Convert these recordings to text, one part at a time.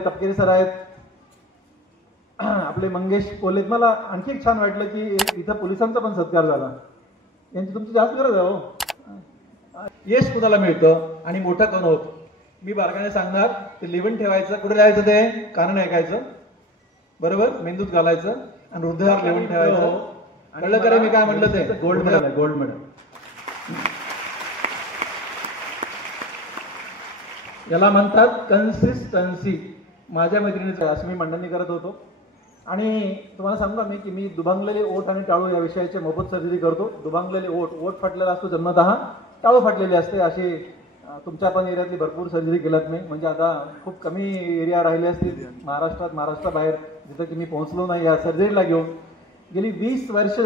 तपकिरे sir आहेत, आपले मंगेश कोल्हे. मला आणखी एक छान वाटलं की इथं पोलिसांचा पण सत्कार झाला. यांची तुमची जास्त गरज आहे हो. यश कुणाला मिळतं आणि मोठं कोण होतं. मी बारकाने सांगणार, ते लिहून ठेवायचं. कुठे लिहायचं ते कान ऐकायचं, बरोबर, मेंदूत घालायचं आणि हृदयावर लिहून ठेवायचं. कळलं का रे मी काय म्हटलं ते? गोल्ड मेडल आहे, गोल्ड मेडल. याला म्हणतात कन्सिस्टन्सी. माझ्या मैत्रिणीचं असं मी मंडणी करत होतो आणि तुम्हाला सांगू मी की मी दुभांगलेले ओठ आणि टाळू या विषयाचे मोफत सर्जरी करतो. दुभांगलेले ओठ फाटलेला असतो जन्मतः, टाळू फाटलेले असते. अशी तुमच्या पण एरियातली भरपूर सर्जरी केल्यात मी. म्हणजे आता खूप कमी एरिया राहिले असतील महाराष्ट्राबाहेर जिथं की मी पोहोचलो नाही या सर्जरीला घेऊन. गेली 20 वर्ष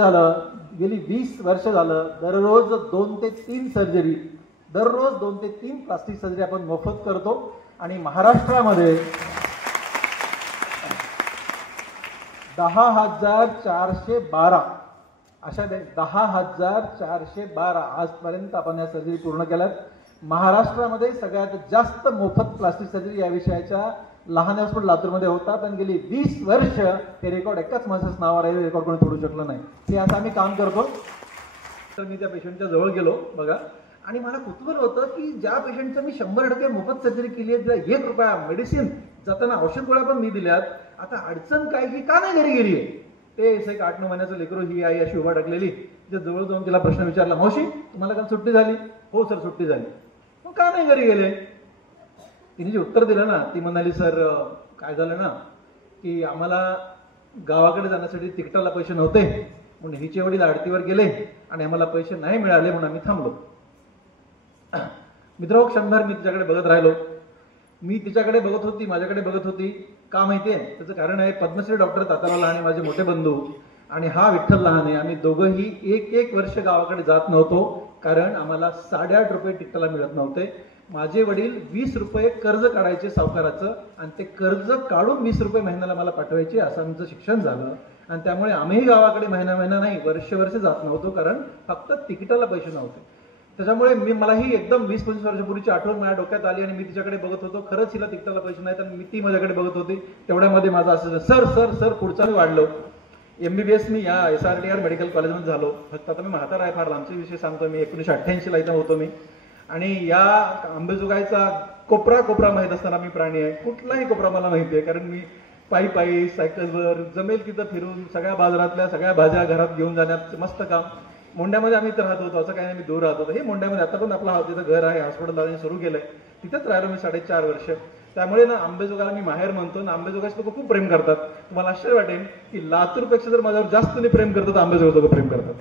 झालं दररोज 2 ते 3 सर्जरी, दररोज 2 ते 3 प्लास्टिक सर्जरी आपण मोफत करतो. आणि महाराष्ट्रामध्ये 10,412 अशा 10,412 आजपर्यंत आपण या सर्जरी पूर्ण केल्यात. महाराष्ट्रामध्ये सगळ्यात जास्त मोफत प्लास्टिक सर्जरी या विषयाच्या लहान हॉस्पिटल लातूरमध्ये होतात. आणि गेली 20 वर्ष हे रेकॉर्ड एकाच माणसाचं नावावर आहे, रेकॉर्ड कोणी तोडू शकलं नाही. हे असं आम्ही काम करतो. तर मी त्या पेशंटच्या जवळ गेलो बघा, आणि मला कुतूहल होतं की ज्या पेशंटचं मी 100% मोफत सर्जरी केली आहे, ज्याला 1 रुपया मेडिसिन जाताना औषध गोळ्या पण मी दिल्यात, आता अडचण काय की का नाही घरी गेली आहे. ते एक 8-9 महिन्याचं लेकरू ही आई अशी उभा टाकलेली, जे जवळ जाऊन तिला प्रश्न विचारला, मावशी तुम्हाला काल सुट्टी झाली? हो सर सुट्टी झाली. मग का नाही घरी गेले? तिने जे उत्तर दिलं ना, ती म्हणाली सर काय झालं ना की आम्हाला गावाकडे जाण्यासाठी तिकिटाला पैसे नव्हते, म्हणून हिचे वडील आडतीवर गेले आणि आम्हाला पैसे नाही मिळाले म्हणून आम्ही थांबलो. मित्र क्षणभर मी तिच्याकडे बघत राहिलो. मी तिच्याकडे बघत होती, माझ्याकडे बघत होती. का माहितीये? त्याचं कारण आहे पद्मश्री डॉक्टर तात्याला लहाने माझे मोठे बंधू आणि हा विठ्ठल लहाने, आम्ही दोघंही 1 वर्ष गावाकडे जात नव्हतो, कारण आम्हाला 8.5 रुपये तिकिटाला मिळत नव्हते. माझे वडील 20 रुपये कर्ज काढायचे सावकाराचं आणि ते कर्ज काढून 20 रुपये महिन्याला मला पाठवायचे. असं आमचं शिक्षण झालं आणि त्यामुळे आम्हीही गावाकडे महिना नाही वर्ष जात नव्हतो, कारण फक्त तिकिटाला पैसे नव्हते. त्याच्यामुळे मलाही एकदम 20-25 वर्षापूर्वीची आठवण माझ्या डोक्यात आली आणि मी तिच्याकडे बघत होतो. खरंच हिला तिकिटाला पैसे नाहीत आणि ती माझ्याकडे बघत होती. तेवढ्यामध्ये माझं असं सर पुढचा वाढलो. MBBS मी या SRTR मेडिकल कॉलेजमध्ये झालो. फक्त आता मी म्हातारा आहे, फार लांबचे विषय सांगतो मी. 1988 ला इथं होतो मी. आणि या अंबेजोगाईचा कोपरा माहीत असताना मी प्राणी आहे. कुठलाही कोपरा मला माहिती आहे, कारण मी पायी सायकलवर जमेल तिथं फिरून सगळ्या बाजारातल्या सगळ्या भाज्या घरात घेऊन जाण्यात मस्त काम. मोंड्यामध्ये आम्ही इथं राहत होतो, असं काही नाही मी दूर राहत होतो. हे मोंड्यामध्ये आता पण आपला तिथं घर आहे, हॉस्पिटल सुरू केलंय, तिथेच राहिलो मी 4.5 वर्ष. त्यामुळे ना अंबेजोगाईला मी माहेर म्हणतो ना. अंबेजोगाईचे लोक खूप प्रेम करतात. तुम्हाला आश्चर्य वाटेल की लातूरपेक्षा जर माझ्यावर जास्त प्रेम करतात तर अंबेजोगाई लोक प्रेम करतात.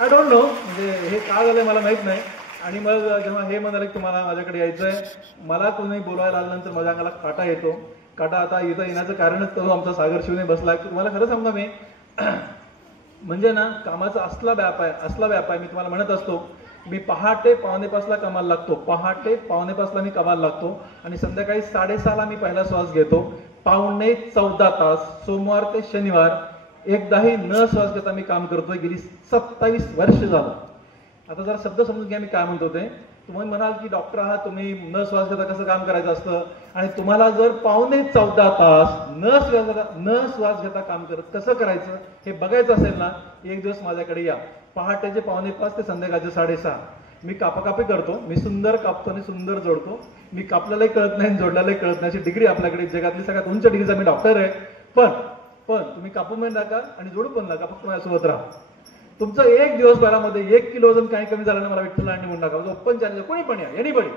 आय डोंट नो, म्हणजे हे का झालंय मला माहित नाही. आणि मग जेव्हा हे म्हणाले की तुम्हाला माझ्याकडे यायचंय, मला कोणी बोलवायला आल्यानंतर माझ्या अंगाला काटा येतो. काटा आता इथं येण्याचं कारणच तो आमचा सागर शिवने बसला. की तुम्हाला खरं सांगा मी म्हणजे ना कामाचा असला व्याप आहे. मी तुम्हाला म्हणत असतो, मी पहाटे 5:45 कामाला लागतो. पहाटे 5:45 मी कामाला लागतो आणि संध्याकाळी 6:30 मी पहिला श्वास घेतो. 14.25 तास सोमवार ते शनिवार एकदाही न श्वास घेता मी काम करतोय. गेली 27 वर्ष झालं. आता जरा शब्द समजून घ्या मी काय म्हणतो ते. तुम्ही म्हणाल की डॉक्टर आहात, तुम्ही न श्वास घेता कसं काम करायचं असतं, आणि तुम्हाला जर 14.25 तास न श्वास घेता काम करत कसं करायचं हे बघायचं असेल ना, एक दिवस माझ्याकडे या. पहाटेचे 5:45 ते संध्याकाळचे 6:30 मी कापाकापी करतो. मी सुंदर कापतो आणि सुंदर जोडतो. मी कापल्यालाही कळत नाही, जोडल्यालाही कळत नाही, अशी डिग्री आपल्याकडे जगातली सगळ्यात उंच डिग्रीचा मी डॉक्टर आहे. पण तुम्ही कापू पण नका आणि जोडू पण नका, फक्त माझ्यासोबत राहा. तुमचं 1 दिवसभरामध्ये 1 किलो वजन काही कमी झालं ना, मला विठ्ठल आणि म्हणून नका, ओपन चॅलेंज, कोणी पण या, एनीबडी.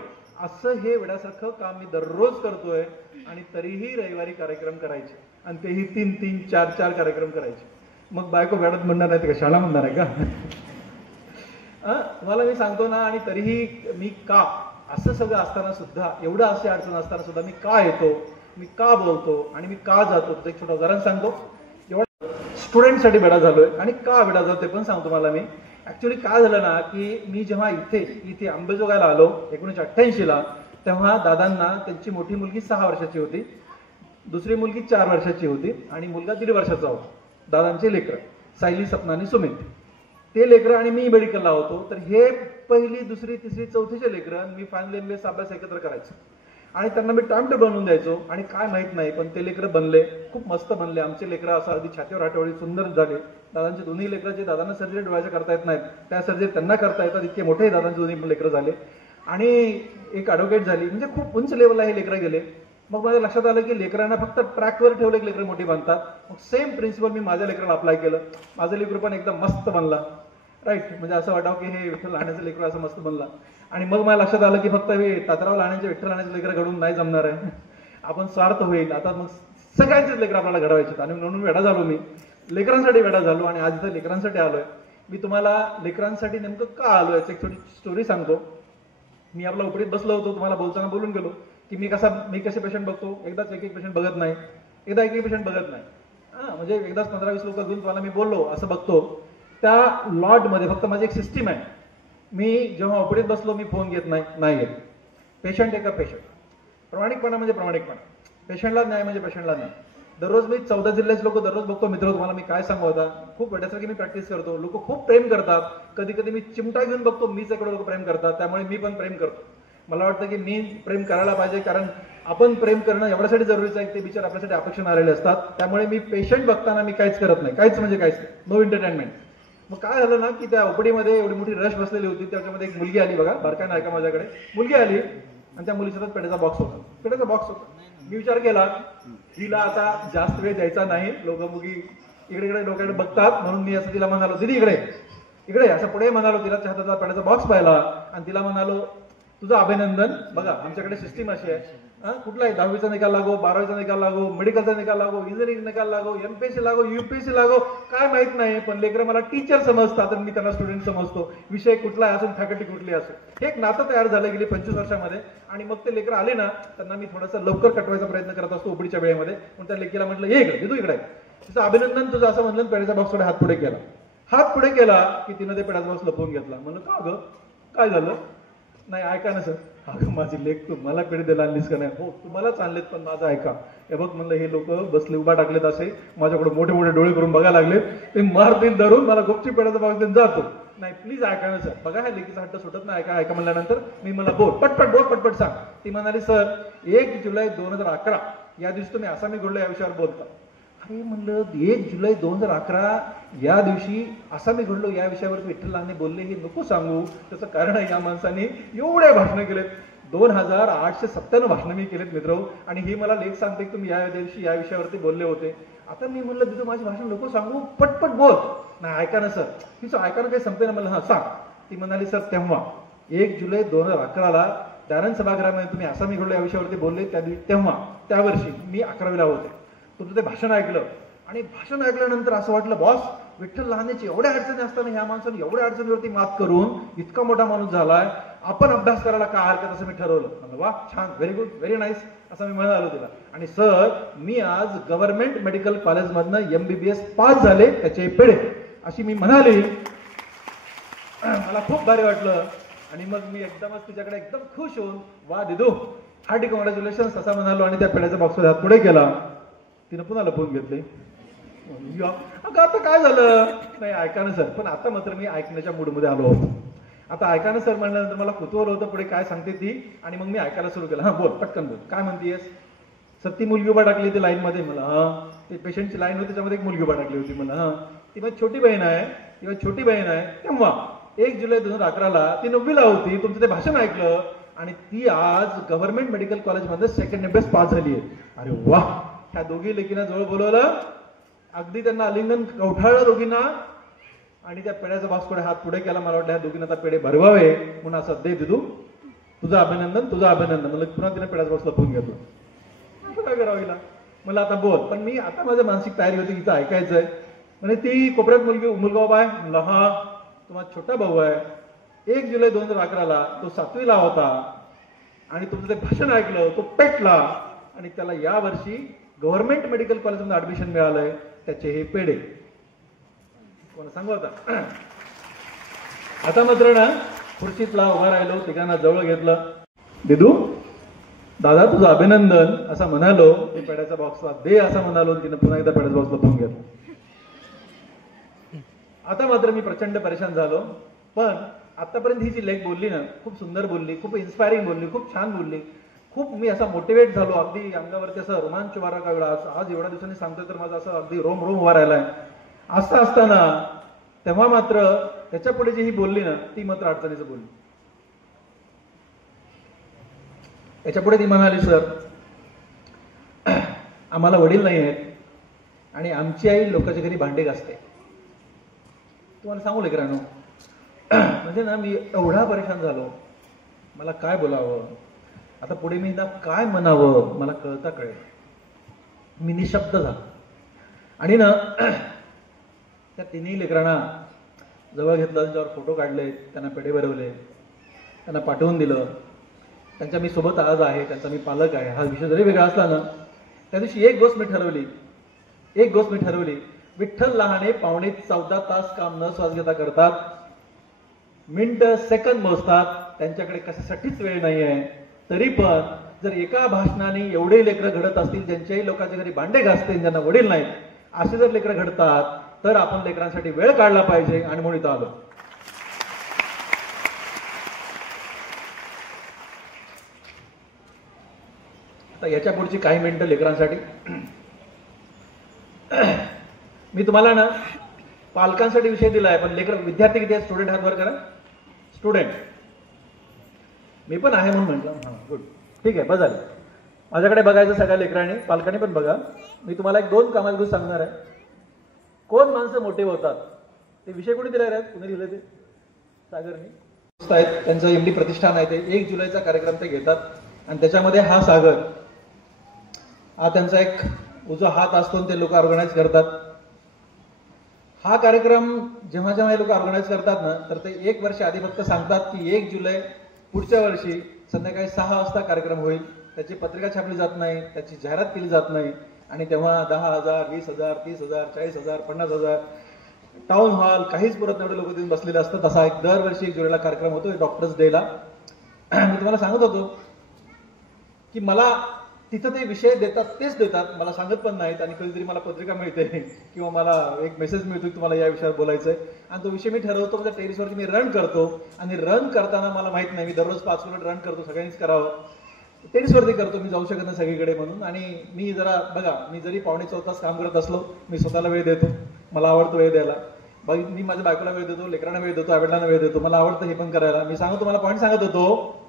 असं हे वेड्यासारखं काम मी दररोज करतोय. आणि तरीही रविवारी कार्यक्रम करायचे आणि तेही 3-3, 4-4 कार्यक्रम करायचे. मग बायको वेळात म्हणणार नाही का, शाळा म्हणणार आहे का? तुम्हाला मी सांगतो ना. आणि तरीही मी का असं सगळं असताना सुद्धा, एवढं अशी अडचण असताना सुद्धा मी का येतो, मी का बोलतो आणि मी का जातो, एक छोटं उदाहरण सांगतो. स्टुडंटसाठी वेडा झालोय आणि का वेडा झालो ते पण सांगतो मला मी. ऍक्च्युली काय झालं ना की मी जेव्हा इथे अंबेजोगाईला आलो 1988 ला, तेव्हा दादांना त्यांची मोठी मुलगी 6 वर्षाची होती, दुसरी मुलगी 4 वर्षाची होती आणि मुलगा 1.5 वर्षाचा होता. दादांचे लेकरं सायली, सपना आणि सुमित, ते लेकरं आणि मी मेडिकलला होतो. तर हे 1ली, 2री, 3री, 4थीचे लेकरं मी फायनल MBBS अभ्यास एकत्र करायचो. आणि त्यांना मी टाइम टेबल बनवून द्यायचो आणि काय माहित नाही पण ते लेकरं बनले, खूप मस्त बनले. आमचे लेकरं असं अगदी छातीवर आठवडी सुंदर झाले. दादांचे दोन्ही लेकरं जे दादांना सर्जरी डोळ्याच्या करता येत नाहीत त्या सर्जरी त्यांना करता येतात, इतके मोठे दादांचे दोन्ही लेकरं झाले. आणि एक ॲडव्होकेट झाली, म्हणजे खूप उंच लेवलला हे लेकरं गेले. मग माझ्या लक्षात आलं की लेकरांना फक्त ट्रॅकवर ठेवले की लेकरं मोठी बनतात. मग सेम प्रिन्सिपल मी माझ्या लेकराला अप्लाय केलं. माझं लेकरू पण एकदम मस्त बनला, राईट. म्हणजे असं वाटावं की हे विठ्ठल लहाण्याचं लेकरू असं मस्त बनला. आणि मग मला लक्षात आलं की फक्त तात्याराव लहाण्याचे विठ्ठल लहाण्याचे लेकरं घडून नाही जमणार आहे, आपण स्वार्थ होईल. आता मग सगळ्यांचेच लेकरं आपल्याला घडवायचे. आणि म्हणून वेडा झालो, मी लेकरांसाठी वेडा झालो आणि आज इथं लेकरांसाठी आलोय. मी तुम्हाला लेकरांसाठी नेमकं का आलोय एक छोटी स्टोरी सांगतो. मी आपला उपडीत बसलो होतो, तुम्हाला बोलताना बोलून गेलो की मी कसे पेशंट बघतो. एकदाच एक पेशंट बघत नाही, एकदा एक पेशंट बघत नाही. म्हणजे एकदाच 15-20 लोक घेऊन तुम्हाला मी बोललो असं बघतो. त्या लॉटमध्ये फक्त माझी एक सिस्टीम आहे. मी जेव्हा उपडीत बसलो मी फोन घेत नाही घेत. पेशंट एका पेशंट, प्रामाणिकपणा म्हणजे प्रामाणिकपणा, पेशंटला न्याय म्हणजे पेशंटला न्याय. दररोज मी 14 जिल्ह्याचे लोक दररोज बघतो. मित्र, तुम्हाला मी काय सांगू, आता खूप वेड्यासारखी मी प्रॅक्टिस करतो. लोक खूप प्रेम करतात. कधी कधी मी चिमटा घेऊन बघतो, मीच इकडे लोक प्रेम करतात. त्यामुळे मी पण प्रेम करतो. मला वाटतं की मी प्रेम करायला पाहिजे, कारण आपण प्रेम करणं एवढ्यासाठी जरुरीचं आहे की ते विचार आपल्यासाठी अपेक्षण आलेले असतात. त्यामुळे मी पेशंट बघताना मी काहीच करत नाही, काहीच म्हणजे काहीच नाही, नो एंटरटेनमेंट. मग काय झालं ना की त्या ओपडीमध्ये एवढी मोठी रश बसलेली होती. त्याच्यामध्ये एक मुलगी आली, बघा बारकाईनं ऐका माझ्याकडे. मुलगी आली आणि त्या मुलीच्या पेट्याचा बॉक्स होता. पेट्याचा बॉक्स होता. मी विचार केला हिला आता जास्त वेळ द्यायचा नाही. लोक मुगी इकडे इकडे लोकांकडे बघतात, म्हणून मी असं तिला म्हणालो, दिदी इकडे इकडे असं पुढे म्हणालो. तिला हाताचा पेट्याचा बॉक्स पाहिला आणि तिला म्हणालो, तुझं अभिनंदन. बघा आमच्याकडे सिस्टीम अशी आहे, कुठलाही 10वीचा निकाल लागो, 12वीचा निकाल लागो, मेडिकलचा निकाल लागो, इंजिनिअरिंग निकाल लागो, MPSC लागो, UPSC लागो, काय माहित नाही, पण लेकरं मला टीचर समजतात आणि मी त्यांना स्टुडंट समजतो. विषय कुठलाही असो, फॅकल्टी कुठली असो. हे एक नातं तयार झालं गेली 25 वर्षामध्ये. आणि मग ते लेकरं आले ना, त्यांना मी थोडासा लवकर कटवायचा प्रयत्न करत असतो ओपडीच्या वेळेमध्ये. पण त्या लेकीला म्हटलं, ये इकडे, तू इकडे. तिचं अभिनंदन तुझं असं म्हणलं, पेड्याच्या बॉक्सकडे हात पुढे केला. हात पुढे केला की तिनं ते पेड्याचा बॉक्स लपवून घेतला. म्हणलं, का ग काय झालं? नाही ऐका ना सर. अगं माझी लेख, तू मला पेढे द्यायला आणलीस का नाही? हो तुम्हालाच आणलेत, पण माझं ऐका. हे बघ म्हणलं, हे लोक बसले उभा टाकलेत असे, माझ्याकडे मोठे मोठे डोळे करून बघायला लागलेत, ते मारतील धरून मला गुपची पेढ्याचा बॉक्स देऊन जातो. नाही प्लीज ऐका ना सर. बघा ह्या लेकीचा हट्ट सुटत नाही. ऐका म्हणल्यानंतर मी मला बोल पटपट सांग. ती म्हणाली, सर 1 जुलै 2011 या दिवशी तुम्ही आसामी घडलो या विषयावर बोलता. अरे म्हणलं, 1 जुलै 2011 या दिवशी आसामी घडलो या विषयावर विठ्ठल लहाने बोलले, हे नको सांगू. त्याचं कारण आहे, या माणसाने एवढे भाषणं केलेत, 2897 भाषणं मी केलेत मित्र. आणि ही मला लेख सांगते की तुम्ही या दिवशी या विषयावरती बोलले होते. आता मी म्हणलं, तिथं माझी भाषण नको सांगू, पटपट बोल. नाही ऐका ना सर. तिचं ऐकायला काही संपे ना. मला हा सांग. ती म्हणाली, सर तेव्हा 1 जुलै 2011 दारण सभागृहामध्ये तुम्ही आसामी घडलो या विषयावरती बोलले, त्या वर्षी मी 11वीला होते. तुमचं ते भाषण ऐकलं आणि भाषण ऐकल्यानंतर असं वाटलं, बॉस विठ्ठल लहानेची एवढ्या अडचणी असताना ह्या माणसाने एवढ्या अडचणीवरती मात करून इतका मोठा माणूस झालाय, आपण अभ्यास करायला काय हरकत, असं मी ठरवलं. म्हणलं वा छान, व्हेरी गुड, व्हेरी नाईस, असं मी म्हणालो तिला. आणि सर मी आज गव्हर्नमेंट मेडिकल कॉलेजमधनं MBBS पास झाले, त्याचे पेढे, अशी मी म्हणाली. मला खूप भारी वाटलं. आणि मग मी एकदमच तिच्याकडे एकदम खुश होऊन, वा दिदू हार्टी कॉंग्रॅच्युलेशन्स असं म्हणालो. आणि त्या पेढ्याच्या बॉक्समध्ये हात पुढे केला. तिनं पुन्हा लपवून घेतले. अगं आता काय झालं? नाही ऐका ना सर. पण आता मात्र मी ऐकण्याच्या मूडमध्ये आलो होतो. आता ऐका ना सर म्हणल्यानंतर मला कुतूहल होतं पुढे काय सांगते ती. आणि मग मी ऐकायला सुरू केलं. हा बोल, पटकन बोल, काय म्हणतेस? सर ती मुलगी उभा टाकली होती लाईनमध्ये. मला ते पेशंटची लाईन होती, त्याच्यामध्ये एक मुलगी उभा टाकली होती. मला ती माझी छोटी बहीण आहे, तेव्हा 1 जुलै 2011 ती 9वीला होती. तुमचं ते भाषण ऐकलं आणि ती आज गव्हर्नमेंट मेडिकल कॉलेजमध्ये सेकंड MBBS पास झाली आहे. अरे वा. ह्या दोघी लेकींना जवळ बोलवलं, अगदी त्यांना आलिंगन कवठाळलं दोघींना. आणि त्या पेढ्याचा बॉक्सकडे हात पुढे केला. मला वाटलं ह्या दोघींना आता पेढे भरवावे म्हणून असं, दे दिदू तुझं अभिनंदन, तुझं अभिनंदन. मला पुन्हा तिने पेढ्याचा बॉक्स लपवून घेतलं. असं काय करावं हिला? मला आता बोल. पण मी आता माझ्या मानसिक तयारी होती, तिचं ऐकायचंय. म्हणजे ती कोपऱ्यात मुलगा उभा आहे. म्हणलं हा तुम्हाला छोटा भाऊ आहे. 1 जुलै 2011 तो 7वीला होता आणि तुमचं ते भाषण ऐकलं, तो पेटला आणि त्याला या वर्षी गव्हर्नमेंट मेडिकल कॉलेजमध्ये ऍडमिशन मिळालंय, त्याचे हे पेढे. कोण सांगू आता? आता मात्र ना खुर्चीतला उभा राहिलो, तिघांना जवळ घेतलं. दिदू दादा तुझं अभिनंदन असं म्हणालो. ते पेढ्याच्या बॉक्सला दे असं म्हणालो. तिने पुन्हा एकदा पेढ्याचा बॉक्स लपवून घेतला. आता मात्र मी प्रचंड परेशान झालो. पण आतापर्यंत ही जी लेख बोलली ना, खूप सुंदर बोलली, खूप इन्स्पायरिंग बोलली, खूप छान बोलली, खूप मी असा मोटिवेट झालो, अगदी अंगावरती असं रोमांच वारा का वेळा, आज एवढ्या दिवसांनी सांगतोय तर माझं असं अगदी रोम रोम उभा राहिलाय. असं असताना तेव्हा मात्र त्याच्या पुढे जी ही बोलली ना, ती मात्र अडचणीचं बोलली. त्याच्या पुढे ती म्हणाली, सर आम्हाला वडील नाही आहेत आणि आमची आई लोकांच्या घरी भांडे घासते. तुम्हाला सांगू लेकरांनो, म्हणजे ना मी एवढा परेशान झालो, मला काय बोलावं आता पुढे, मी ना काय म्हणावं मला कळता कळेल. मी निशब्द झालो आणि ना त्या तिन्ही लेकरांना जवळ घेतलं, त्यांच्यावर फोटो काढले, त्यांना पेढे भरवले, त्यांना पाठवून दिलं. त्यांच्या मी सोबत आज आहे, त्यांचा मी पालक आहे. हा विषय जरी वेगळा असला ना, त्या दिवशी एक गोष्ट मी ठरवली, विठ्ठल लहाने पावणे 14 तास काम न श्वास घेता करतात, मिनिटं सेकंद मोजतात, त्यांच्याकडे कशासाठीच वेळ नाही आहे. तरी पण जर एका भाषणाने एवढे लेकरं घडत असतील, ज्यांच्याही लोकांच्या घरी भांडे घासतील, ज्यांना वडील नाहीत, असे जर लेकरं घडतात तर आपण लेकरांसाठी वेळ काढला पाहिजे. आणि म्हणून इथं आलो. आता याच्या पुढची काही मिनिटं लेकरांसाठी. मी तुम्हाला ना पालकांसाठी विषय दिला आहे, पण लेकर विद्यार्थी किती आहेत? स्टुडंट हात वर करा. स्टुडंट मी पण आहे म्हणून म्हटलं. हां गुड, ठीक आहे, बस झालं. माझ्याकडे बघायचं सगळ्या लेकरांनी, पालकांनी पण बघा. मी तुम्हाला एक 2 कामाची गोष्ट सांगणार आहे. कोण माणसं मोठे होतात ते विषय कोणी दिला रे? कुणी दिलं ते? सागरनी. त्यांचं एमडी प्रतिष्ठान आहे, ते 1 जुलैचा कार्यक्रम ते घेतात आणि त्याच्यामध्ये हा सागर हा त्यांचा एक उजवा हात असतो, ते लोक ऑर्गनाईज करतात. हा कार्यक्रम जेव्हा जेव्हा हे लोक ऑर्गनाईज करतात ना, तर ते 1 वर्ष आधी फक्त सांगतात की 1 जुलै पुढच्या वर्षी संध्याकाळी 6 वाजता कार्यक्रम होईल. त्याची पत्रिका छापली जात नाही, त्याची जाहिरात केली जात नाही. आणि तेव्हा 10,000, 20,000, 30,000, 40,000, 50,000 टाउन हॉल काहीच पुरत एवढे लोक तिथे बसलेले असतात. असा एक दरवर्षी 1 जुलैला कार्यक्रम होतो, डॉक्टर्स डेला. मी तुम्हाला सांगत होतो की मला तिथं ते विषय देतात, तेच देतात, मला सांगत पण नाहीत. आणि कधीतरी मला पत्रिका मिळते किंवा मला एक मेसेज मिळतो की तुम्हाला या विषयावर बोलायचंय, आणि तो विषय मी ठरवतो. म्हणजे टेरिसवरती मी रन करतो, आणि रन करताना मला माहित नाही, मी दररोज 5 मिनिट रन करतो, सगळ्यांनीच करावं. टेरिसवरती करतो, मी जाऊ शकत नाही सगळीकडे म्हणून. आणि मी जरा बघा, मी जरी पावणे 14 तास काम करत असलो, मी स्वतःला वेळ देतो. मला आवडतो वेळ द्यायला. मी माझ्या बायकोला वेळ देतो, लेकरांना वेळ देतो, आईवडिलांना वेळ देतो. मला आवडतं हे पण करायला. मी सांगतो, मला पॉईंट सांगत होतो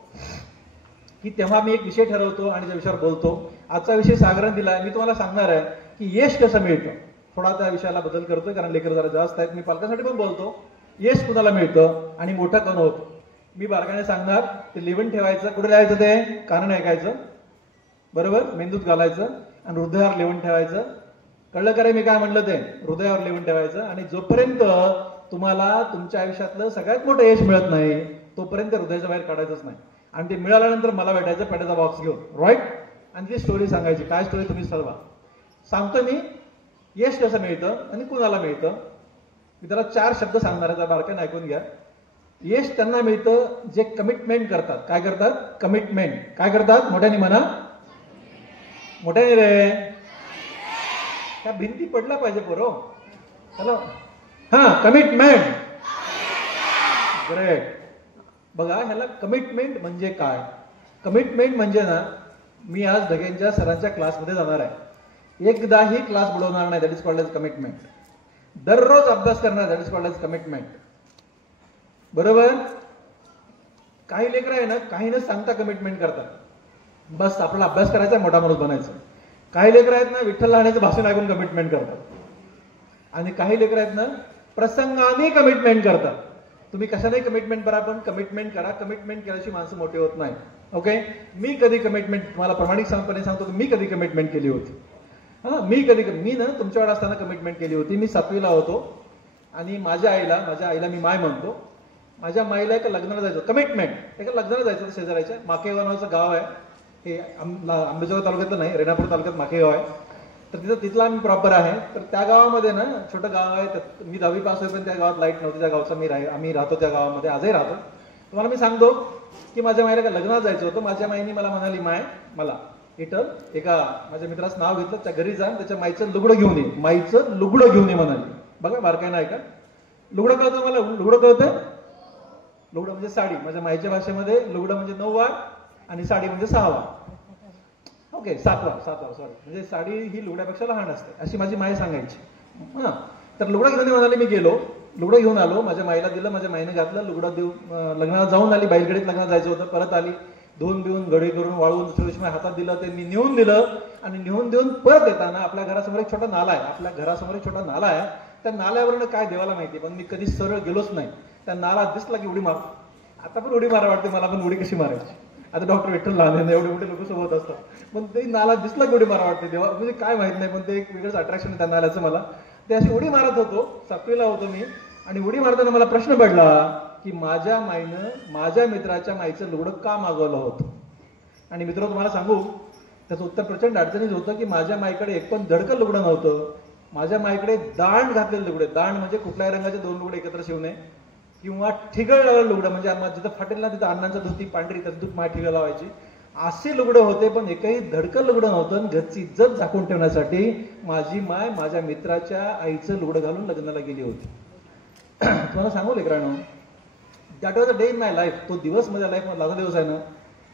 की तेव्हा मी एक विषय ठरवतो आणि त्या विषयावर बोलतो. आजचा विषय सागरने दिलाय. मी तुम्हाला सांगणार आहे की यश कसं मिळतं. थोडा त्या विषयाला बदल करतोय कारण लेकर जरा जास्त आहेत. मी पालकांसाठी पण बोलतो, यश कुणाला मिळतं आणि मोठं कोण होतं. मी बारकाने सांगणार, ते लिहून ठेवायचं. कुठे लिहायचं? ते कानाने ऐकायचं, बरोबर, मेंदूत घालायचं आणि हृदयावर लिहून ठेवायचं. कळलं का रे मी काय म्हणलं? ते हृदयावर लिहून ठेवायचं. आणि जोपर्यंत तुम्हाला तुमच्या आयुष्यातलं सगळ्यात मोठं यश मिळत नाही, तोपर्यंत हृदयाच्या बाहेर काढायचंच नाही. आणि ते मिळाल्यानंतर मला भेटायचं पेट्याचा बॉक्स घेऊन, राईट. आणि ती स्टोरी सांगायची. काय स्टोरी? तुम्ही सर्व सांगतो मी. यश कसं मिळतं आणि कुणाला मिळतं. मी त्याला 4 शब्द सांगणार आहे, त्या बारकाने ऐकून घ्या. यश त्यांना मिळतं जे कमिटमेंट करतात. काय करतात? कमिटमेंट. काय करतात? मोठ्याने म्हणा, मोठ्याने रे. त्या भिंती पडला पाहिजे पोरो. हॅलो, हा, कमिटमेंट. ग्रेट. बघा, ह्याला कमिटमेंट म्हणजे काय? कमिटमेंट म्हणजे ना, मी आज ढगेंच्या सरांच्या क्लासमध्ये जाणार आहे, एकदाही क्लास बुडवणार नाही, that is called as commitment. दररोज अभ्यास करणार, that is called as commitment, बरोबर. काही लेकर आहे ना, काही न सांगता कमिटमेंट करतात. बस आपला अभ्यास करायचा, मोठा माणूस बनायचं. काही लेकर आहेत ना, विठ्ठल लहाण्याचं भाषण ऐकून कमिटमेंट करतात. आणि काही लेकर आहेत ना, प्रसंगाने कमिटमेंट करतात. तुम्ही कशाने कमिटमेंट करा, पण कमिटमेंट करा. कमिटमेंट केल्याशी माणसं मोठी होत नाही. ओके. मी कधी कमिटमेंट, तुम्हाला प्रामाणिकपणे सांगतो की मी कधी कमिटमेंट केली होती. मी ना तुमच्याकडे असताना कमिटमेंट केली होती. मी 7वीला होतो आणि माझ्या आईला मी माय म्हणतो. माझ्या माईला एका लग्नाला जायचं, कमिटमेंट. एका लग्नाला जायचं शेजाऱ्याच्या. माकेगाव नावाचं गाव आहे, हे अंबेजोगाई तालुक्यातलं नाही, रेणापूर तालुक्यात माकेगाव आहे. तर तिथला आम्ही प्रॉपर आहे. तर त्या गावामध्ये ना, छोटं गाव आहे. मी 10वी पास होईपर्यंत त्या गावात लाईट नव्हती. त्या गावचा आम्ही राहतो त्या गावामध्ये, आजही राहतो. तुम्हाला मी सांगतो की माझ्या माईला एका लग्नाला जायचं होतं. माझ्या माईने मला म्हणाली, माय मला इथं एका माझ्या मित्राचं नाव घेतलं, त्या घरी जा, त्याच्या माईचं लुगडं घेऊन ये. माईचं लुगडं घेऊन ये म्हणाली. बघा बारकाईनं ऐका. लुगडं कळतं मला? लुगडं कळतं? लुगडं म्हणजे साडी. माझ्या माईच्या भाषेमध्ये लुगडं म्हणजे 9 वार आणि साडी म्हणजे 6 वार. ओके 7 वार सॉरी, म्हणजे साडी ही लुगड्यापेक्षा लहान असते अशी माझी माय सांगायची. हां, तर लुगडा घेऊन म्हणाले, मी गेलो लुगडं घेऊन आलो, माझ्या माईला दिलं, माझ्या माईने घातलं, लुगडं देऊन लग्नाला जाऊन आली, बाईकडे लग्नाला जायचं होतं, परत आली, धुवून बिवून गडी करून वाळवून दुसऱ्या दिवशी माझ्या हातात दिलं, ते मी नेऊन दिलं. आणि नेऊन देऊन परत येताना आपल्या घरासमोर एक छोटा नाला आहे, आपल्या घरासमोर एक छोटा नाला आहे, त्या नाल्यावरनं काय देवाला माहिती, पण मी कधी सरळ गेलोच नाही. त्या नाला दिसला की उडी मार, आता पण उडी मारा वाटते मला, पण उडी कशी मारायची. आता डॉक्टर विठ्ठल लहान एवढे मोठे लोक सोबत असतात, पण ते नाला दिसला की उडी मारा वाटते देवा, म्हणजे काय माहित नाही, पण ते एक वेगळंच अट्रॅक्शन आहे त्या नाल्याचं मला. ते अशी उडी मारत होतो, 7वीला होतो मी, आणि उडी मारताना मला प्रश्न पडला की माझ्या माईनं माझ्या मित्राच्या माईचं लुगडं का मागवलं होतं. आणि मित्र तुम्हाला सांगू, त्याचं उत्तर प्रचंड अडचणीच होतं की माझ्या माईकडे एक पण धडकं लुगडं नव्हतं. माझ्या माईकडे दांड घातलेले लुगडे, दांड म्हणजे कुठल्याही रंगाचे 2 लुगडे एकत्र शिवणे, किंवा ठिगळ लुगडं, म्हणजे जिथं फाटेल ना तिथं अण्णांचा धोती पांढरी, त्याचं दूध माय ठिगळ लावायची, असे लुगडं होते. पण एकही धडकं लुगडं नव्हतं. घरची इज्जत झाकून ठेवण्यासाठी माझी माय माझ्या मित्राच्या आईचं लुगडं घालून लग्नाला गेली होती. तुम्हाला सांगू लेकरांनो, that was a day in my life. तो दिवस माझ्या लाईफ मधला दिवस आहे ना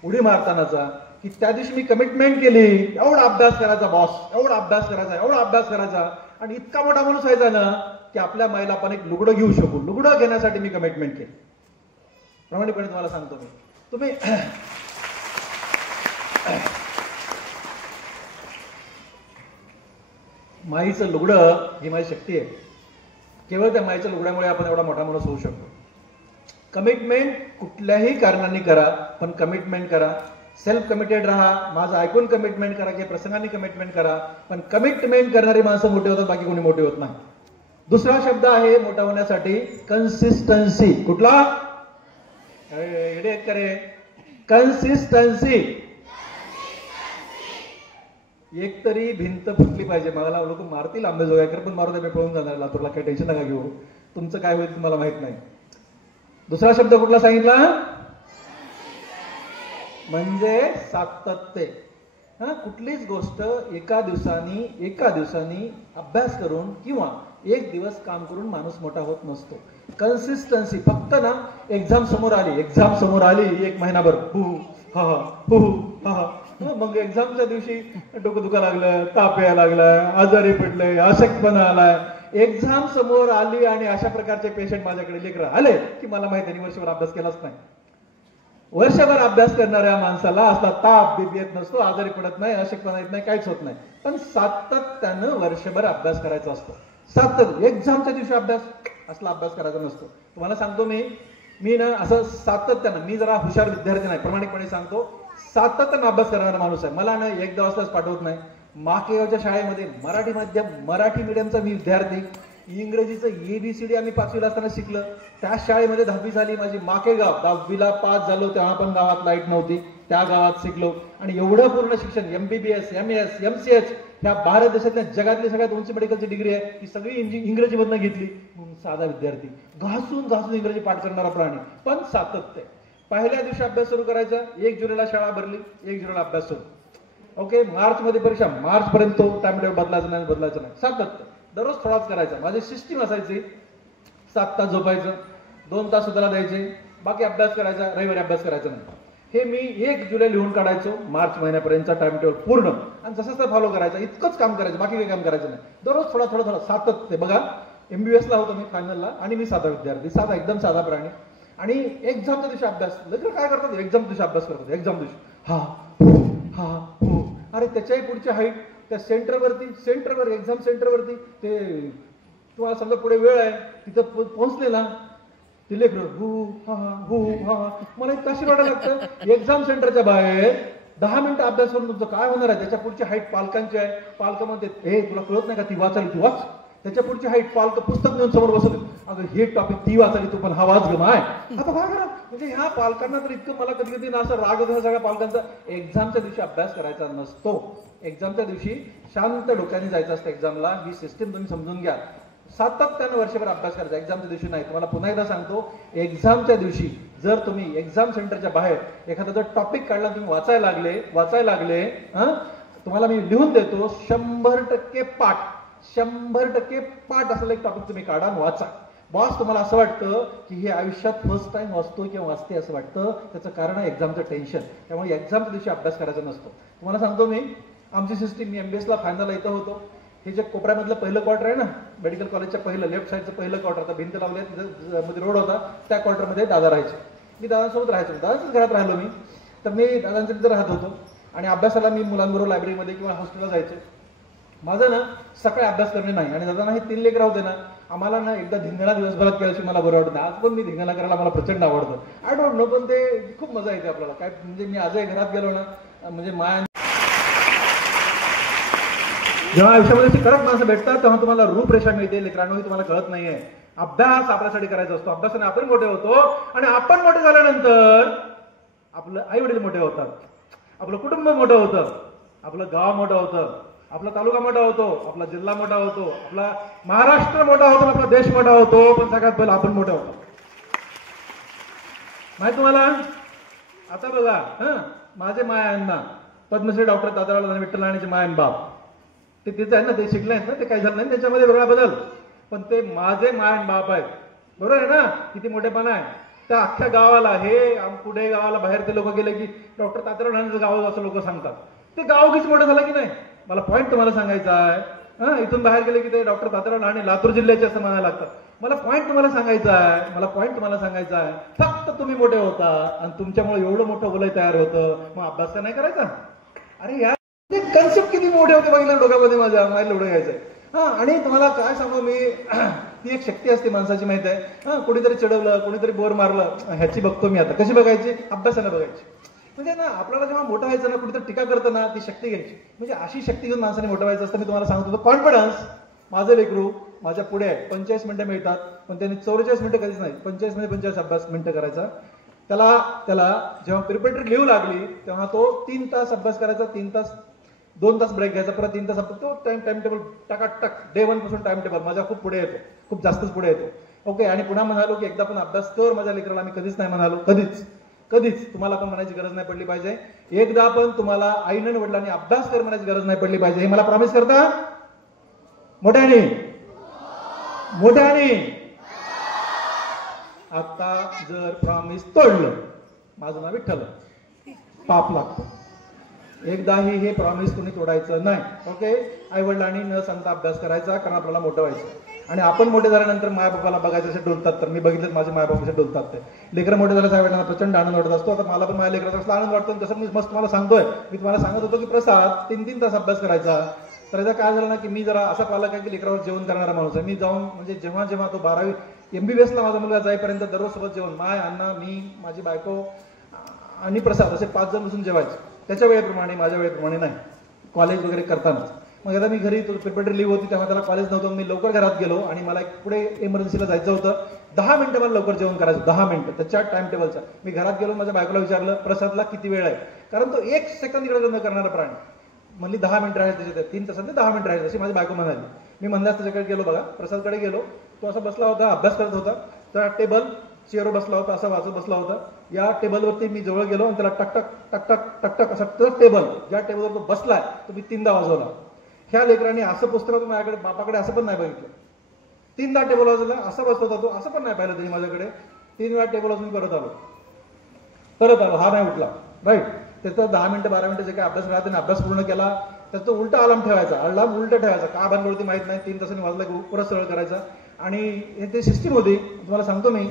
उडी मारतानाचा, की त्या दिवशी मी कमिटमेंट केली, एवढा अभ्यास करायचा बॉस, एवढा अभ्यास करायचा, एवढा अभ्यास करायचा, आणि इतका मोठा माणूस व्हायचा ना की आपल्या माईला आपण एक लुगडं घेऊ शकू. लुगडं घेण्यासाठी मी कमिटमेंट केली. प्रामाणिकपणे तुम्हाला सांगतो मी, तुम्ही माईचं लुगडं ही माझी शक्ती आहे. केवळ त्या माईच्या लुगड्यामुळे आपण एवढा मोठा माणूस होऊ शकतो. कमिटमेंट कुठल्याही कारणाने करा, पण कमिटमेंट करा. सेल्फ कमिटेड राहा, माझं ऐकून कमिटमेंट करा, की प्रसंगाने कमिटमेंट करा, पण कमिटमेंट करणारी माणसं मोठी होतात, बाकी कोणी मोठे होत नाही. दुसरा शब्द आहे मोठा होण्यासाठी, कन्सिस्टन्सी. कुठला? करे कन्सिस्टन्सी. एक तरी भिंत फुटली पाहिजे. मला लोक मारतील आंबेजोगाईकर, पण मारू द्या, मी पळून जाणार लातूरला, काही टेन्शन नका घेऊ, तुमचं काय होईल तुम्हाला माहित नाही. दुसरा शब्द कुठला सांगितला? म्हणजे सातत्य. कुठलीच गोष्ट एका दिवसानी अभ्यास करून किंवा एक दिवस काम करून माणूस मोठा होत नसतो. कन्सिस्टन्सी. फक्त ना एक्झाम समोर आली 1 महिनाभर मग एक्झामच्या दिवशी डोकं दुखा लागलं, ताप यायला लागलाय, आजारी पडलंय, अशक्तपणा आलाय. एक्झाम समोर आली आणि अशा प्रकारचे पेशंट माझ्याकडे लेकरं आले की मला माहिती आहे वर्षभर अभ्यास केलाच नाही. वर्षभर अभ्यास करणाऱ्या माणसाला असला ताप बीप येत नसतो, आजारी पडत नाही, अशक्तपणा येत नाही, काहीच होत नाही. पण सातत्यानं वर्षभर अभ्यास करायचा असतो. सातत्य. एक्झामच्या दिवशी असला अभ्यास करायचा नसतो. तुम्हाला सांगतो मी ना असं सातत्यानं, मी जरा हुशार विद्यार्थी नाही, प्रामाणिकपणे सांगतो, सातत्यानं अभ्यास करणारा माणूस आहे. मला ना एकदा वाजताच पाठवत नाही. माकेगावच्या शाळेमध्ये मराठी मीडियमचा मी विद्यार्थी. इंग्रजीचं ABCD आम्ही 5वीला असताना शिकलं. त्या शाळेमध्ये 10वी झाली माझी. माकेगाव 10वीला पास झालो तेव्हा पण गावात लाईट नव्हती, त्या गावात शिकलो. आणि एवढं पूर्ण शिक्षण, MBBS MS MCH, ह्या भारत देशातल्या जगातली सगळ्यात उंच मेडिकलची डिग्री आहे, ही सगळी इंग्रजीमधनं घेतली. साधा विद्यार्थी, घासून इंग्रजी पाठ करणारा प्राणी, पण सातत्य. पहिल्या दिवशी अभ्यास सुरू करायचा, 1 जुलैला शाळा भरली, 1 जुलैला अभ्यास सुरू. ओके, मार्च मध्ये परीक्षा, मार्च पर्यंत टाइम टेबल बदलायचं नाही. सातत्य. दररोज थोडाच करायचा. माझी सिस्टीम असायची, 7 तास झोपायचं, 2 तास स्वतःला द्यायचे, बाकी अभ्यास करायचा, रविवारी अभ्यास करायचा नाही. हे मी 1 जुलै लिहून काढायचो, मार्च महिन्यापर्यंतचा टाइम टेबल पूर्ण, आणि जसं फॉलो करायचं, इतकंच काम करायचं, बाकी काही काम करायचं नाही. दररोज थोडा सातत्य. बघा, MBBS ला होतो मी फायनलला, आणि मी साधा विद्यार्थी, एकदम साधा प्राणी. आणि एक्झामच्या दिवशी अभ्यास. लगेच काय करतात, एक्झाम दिवशी अभ्यास करतात. एक्झाम दिवशी अरे त्याच्याही पुढची हाईट, त्या सेंटरवर एक्झाम सेंटरवरती, ते तुम्हाला समजा पुढे वेळ आहे, तिथं पोहोचले ना, ते लेकरं मला एक ताशी वाटायला लागतं. एक्झाम सेंटरच्या बाहेर 10 मिनिटं अभ्यास करून तुमचं काय होणार आहे. त्याच्या पुढची हाईट पालकांची आहे. पालक म्हणते, हे तुला कळत नाही का, ती वाचाली, तू वाच. त्याच्या पुढची हाईट पालक पुस्तक नेऊन समोर बसवले, अगं हे टॉपिक ती वाचाली, तू पण हा वाच ग माय. आता काय करा, म्हणजे ह्या पालकांना तर इतकं मला कधी ना असं राग होता सगळ्या पालकांचा. एक्झामच्या दिवशी अभ्यास करायचा नसतो. एक्झामच्या दिवशी शांत डोक्याने जायचं असतं एक्झामला. ही सिस्टीम तुम्ही समजून घ्या. सातत्यानं वर्षभर अभ्यास करायचा, एक्झामच्या दिवशी नाही. तुम्हाला पुन्हा एकदा सांगतो, एक्झामच्या दिवशी जर तुम्ही एक्झाम सेंटरच्या बाहेर एखादा जर टॉपिक काढला, तुम्ही वाचायला लागले, तुम्हाला मी लिहून देतो, 100% पाठ असलेला एक टॉपिक तुम्ही काढा, वाचा. बॉस तुम्हाला असं वाटतं की हे आयुष्यात फर्स्ट टाइम वाचतो किंवा वाचते असं वाटतं, त्याचं कारण आहे एक्झामचं टेन्शन. त्यामुळे एक्झामच्या दिवशी अभ्यास करायचा नसतो. तुम्हाला सांगतो मी, आमची सिस्टीम, मी MBSला फायनलला इथं होतो. हे जे कोपऱ्यामधलं पहिलं क्वार्टर आहे ना, मेडिकल कॉलेजच्या पहिलं लेफ्ट साईडचं पहिलं क्वार्टर, आता भिंत लावली आहे, मध्ये रोड होता, त्या क्वार्टरमध्ये दादा राहायचे. मी दादांसोबत राहायचो, दादाच्याच घरात राहिलो मी. तर मी दादांच्या तिथं राहत होतो आणि अभ्यासाला मी मुलांबरोबर लायब्ररीमध्ये किंवा हॉस्टेलला जायचो. माझं ना सकाळी अभ्यास करणे नाही, आणि दादा हे 3 लेकरं होते ना, आम्हाला ना एकदा धिंगाणा दिवसभरात केल्याशी मला बरं वाटतं. आज पण मी धिंगाणा करायला मला प्रचंड आवडतं. आय डोंट नो, पण ते खूप मजा येते आपल्याला. काय म्हणजे मी आजही घरात गेलो ना, म्हणजे जेव्हा आयुष्यामध्ये अशी कडक माणसं भेटतात तेव्हा तुम्हाला रूपरेषा मिळते. लेकरांनो, हे तुम्हाला कळत नाहीये. अभ्यास आपल्यासाठी करायचा असतो, अभ्यासाने आपण मोठे होतो, आणि आपण मोठे झाल्यानंतर आपलं आई वडील मोठे होतात, आपलं कुटुंब मोठं होतं, आपलं गाव मोठं होतं, आपला तालुका मोठा होतो, आपला जिल्हा मोठा होतो, आपला महाराष्ट्र मोठा होतो, आपला देश मोठा होतो, पण सगळ्यात पहिला आपण मोठे होतो. माहिती तुम्हाला? आता बघा, माझे मायांना पद्मश्री डॉक्टर तात्याराव विठ्ठल राणेचे मायन बाप, ते तिथे आहेत ना, ते शिकले आहेत ना, ते काही झालं नाही त्याच्यामध्ये वेगळा बदल, पण ते माझे मायन बाप आहेत. बरोबर आहे ना? किती मोठेपणा आहे त्या अख्ख्या गावाला. हे पुढे गावाला बाहेर ते लोक गेले की डॉक्टर तात्याराव राणेचं गाव असं लोक सांगतात. ते गाव किती मोठं झालं की नाही? मला पॉईंट तुम्हाला सांगायचा आहे. इथून बाहेर गेले की ते डॉक्टर तात्याराव राणे लातूर जिल्ह्याचे असं म्हणायला लागतं. मला पॉईंट तुम्हाला सांगायचा आहे, फक्त तुम्ही मोठे होता आणि तुमच्यामुळे एवढं मोठं वलय तयार होतं, मग अभ्यास नाही करायचा? अरे यार, कन्सेप्ट किती मोठे होते बघितलं डोक्यामध्ये माझ्या, मला एवढं घ्यायचंय. आणि तुम्हाला काय सांगू मी, ती एक शक्ती असते माणसाची, माहिती आहे. कोणीतरी चिडवलं, कोणीतरी बोर मारलं, ह्याची बघतो मी आता. कशी बघायची? अभ्यासाने बघायची. म्हणजे ना, आपल्याला जेव्हा मोठं व्हायचं ना, कुठेतरी टीका करतं ना, ती शक्ती घ्यायची. म्हणजे अशी शक्ती घेऊन माणसाने मोठं व्हायचं असतं. मी तुम्हाला सांगतो होतो, कॉन्फिडन्स. माझं लेकरू माझ्या पुढे आहे, 45 मिनिटं मिळतात, पण त्यांनी 44 मिनिटं कधीच नाही, 45 मध्ये 45 अभ्यास मिनिटं करायचा. त्याला जेव्हा प्रिपरेटरी लिहू लागली तेव्हा तो 3 तास अभ्यास करायचा, 3 तास 2 तास ब्रेक घ्यायचा, परत 3 तास अभ्यास. तो टाइम टेबल टकाटक डे 1 पासून टाइम टेबल माझ्या खूप पुढे येतो, खूप जास्तच पुढे येतो. ओके. आणि पुन्हा म्हणालो की एकदा पण अभ्यास कर माझ्या लेकराला. मी कधीच नाही म्हणालो, कधीच तुम्हाला पण म्हणायची गरज नाही पडली पाहिजे. एकदा पण तुम्हाला आईनं वडिलांनी अभ्यास कर म्हणायची गरज नाही पडली पाहिजे. हे मला प्रॉमिस करता? मोठ्याने. आता जर प्रॉमिस तोडलं, माझं नाव विठ्ठल, पाप लागतो. एकदाही हे प्रॉमिस कोणी तोडायचं नाही. ओके. आई वडिलांनी न सांगता अभ्यास करायचा, कारण आपल्याला मोठं व्हायचं. आणि आपण मोठे झाल्यानंतर मायबापाला बघायचं असे डोलतात. तर मी बघितलं माझे मायबाप असे डोलतात. ते लेकरं मोठे झाल्याच्या आई वडिलांना प्रचंड आनंद वाटत असतो. आता मला पण माझ्या लेकराचा असला आनंद वाटतो. तसं मी मस्त तुम्हाला सांगतोय. मी तुम्हाला सांगत होतो की प्रसाद 3-3 तास अभ्यास करायचा. तर याचा काय झालं ना, की मी जरा असा पालक आहे की लेकरावर जेवण करणारा माणूस आहे. मी जाऊन म्हणजे जेव्हा तो 12वी MBBSला माझा मुलगा जाईपर्यंत दररोज सोबत जेवण, माय, अण्णा, मी, माझी बायको आणि प्रसाद असे 5 जण बसून जेवायचे. त्याच्या वेळेप्रमाणे, माझ्या वेळेप्रमाणे नाही, कॉलेज वगैरे करतानाच. मग आता मी घरी प्रिपरेटरी लिव्ह होती तेव्हा त्याला कॉलेज नव्हतं. मी लवकर घरात गेलो आणि मला पुढे इमर्जन्सीला जायचं होतं. 10 मिनिटं मला लवकर जेवण करायचं, 10 मिनिटं त्याच्या टाइम टेबलचा. मी घरात गेलो, माझ्या बायकोला विचारलं प्रसादला किती वेळ आहे, कारण तो 1 सेकंद इकडे न करणारा प्राणी. म्हणली 10 मिनिटं आहे त्याच्यात, 3 तासात 10 मिनिटं आहे, अशी माझी बायको म्हणाली. मी म्हणल्यास त्याच्याकडे गेलो. बघा, प्रसादकडे गेलो. तो असा बसला होता, अभ्यास करत होता. त्या टेबल चेअरवर बसला होता, असा वाचत बसला होता. या टेबलवरती मी जवळ गेलो आणि त्याला टक टक टक टक असा तो टेबल, ज्या टेबलवर तो बसलाय तो मी 3दा वाजवला. ह्या लेकरांनी असं पुस्तकातून माझ्याकडे, बापाकडे असं पण नाही बघितलं. 3दा टेबल वाजवला, असा बसत होता तो, असं पण नाही पाहिलं त्यांनी माझ्याकडे. 3 वेळा टेबल वाजून परत आलो. हा नाही उठला. राईट. त्याचं 10 मिनिटं 12 मिनिटं जे काही अभ्यास राहते ना, अभ्यास पूर्ण केला. त्याचं उलटा अलार्म ठेवायचा, अलार्म उलटा ठेवायचा. का भानगडती माहित नाही. 3 तासांनी वाजला की परत सरळ करायचा. आणि हे ते सिस्टीम होती, तुम्हाला सांगतो मी.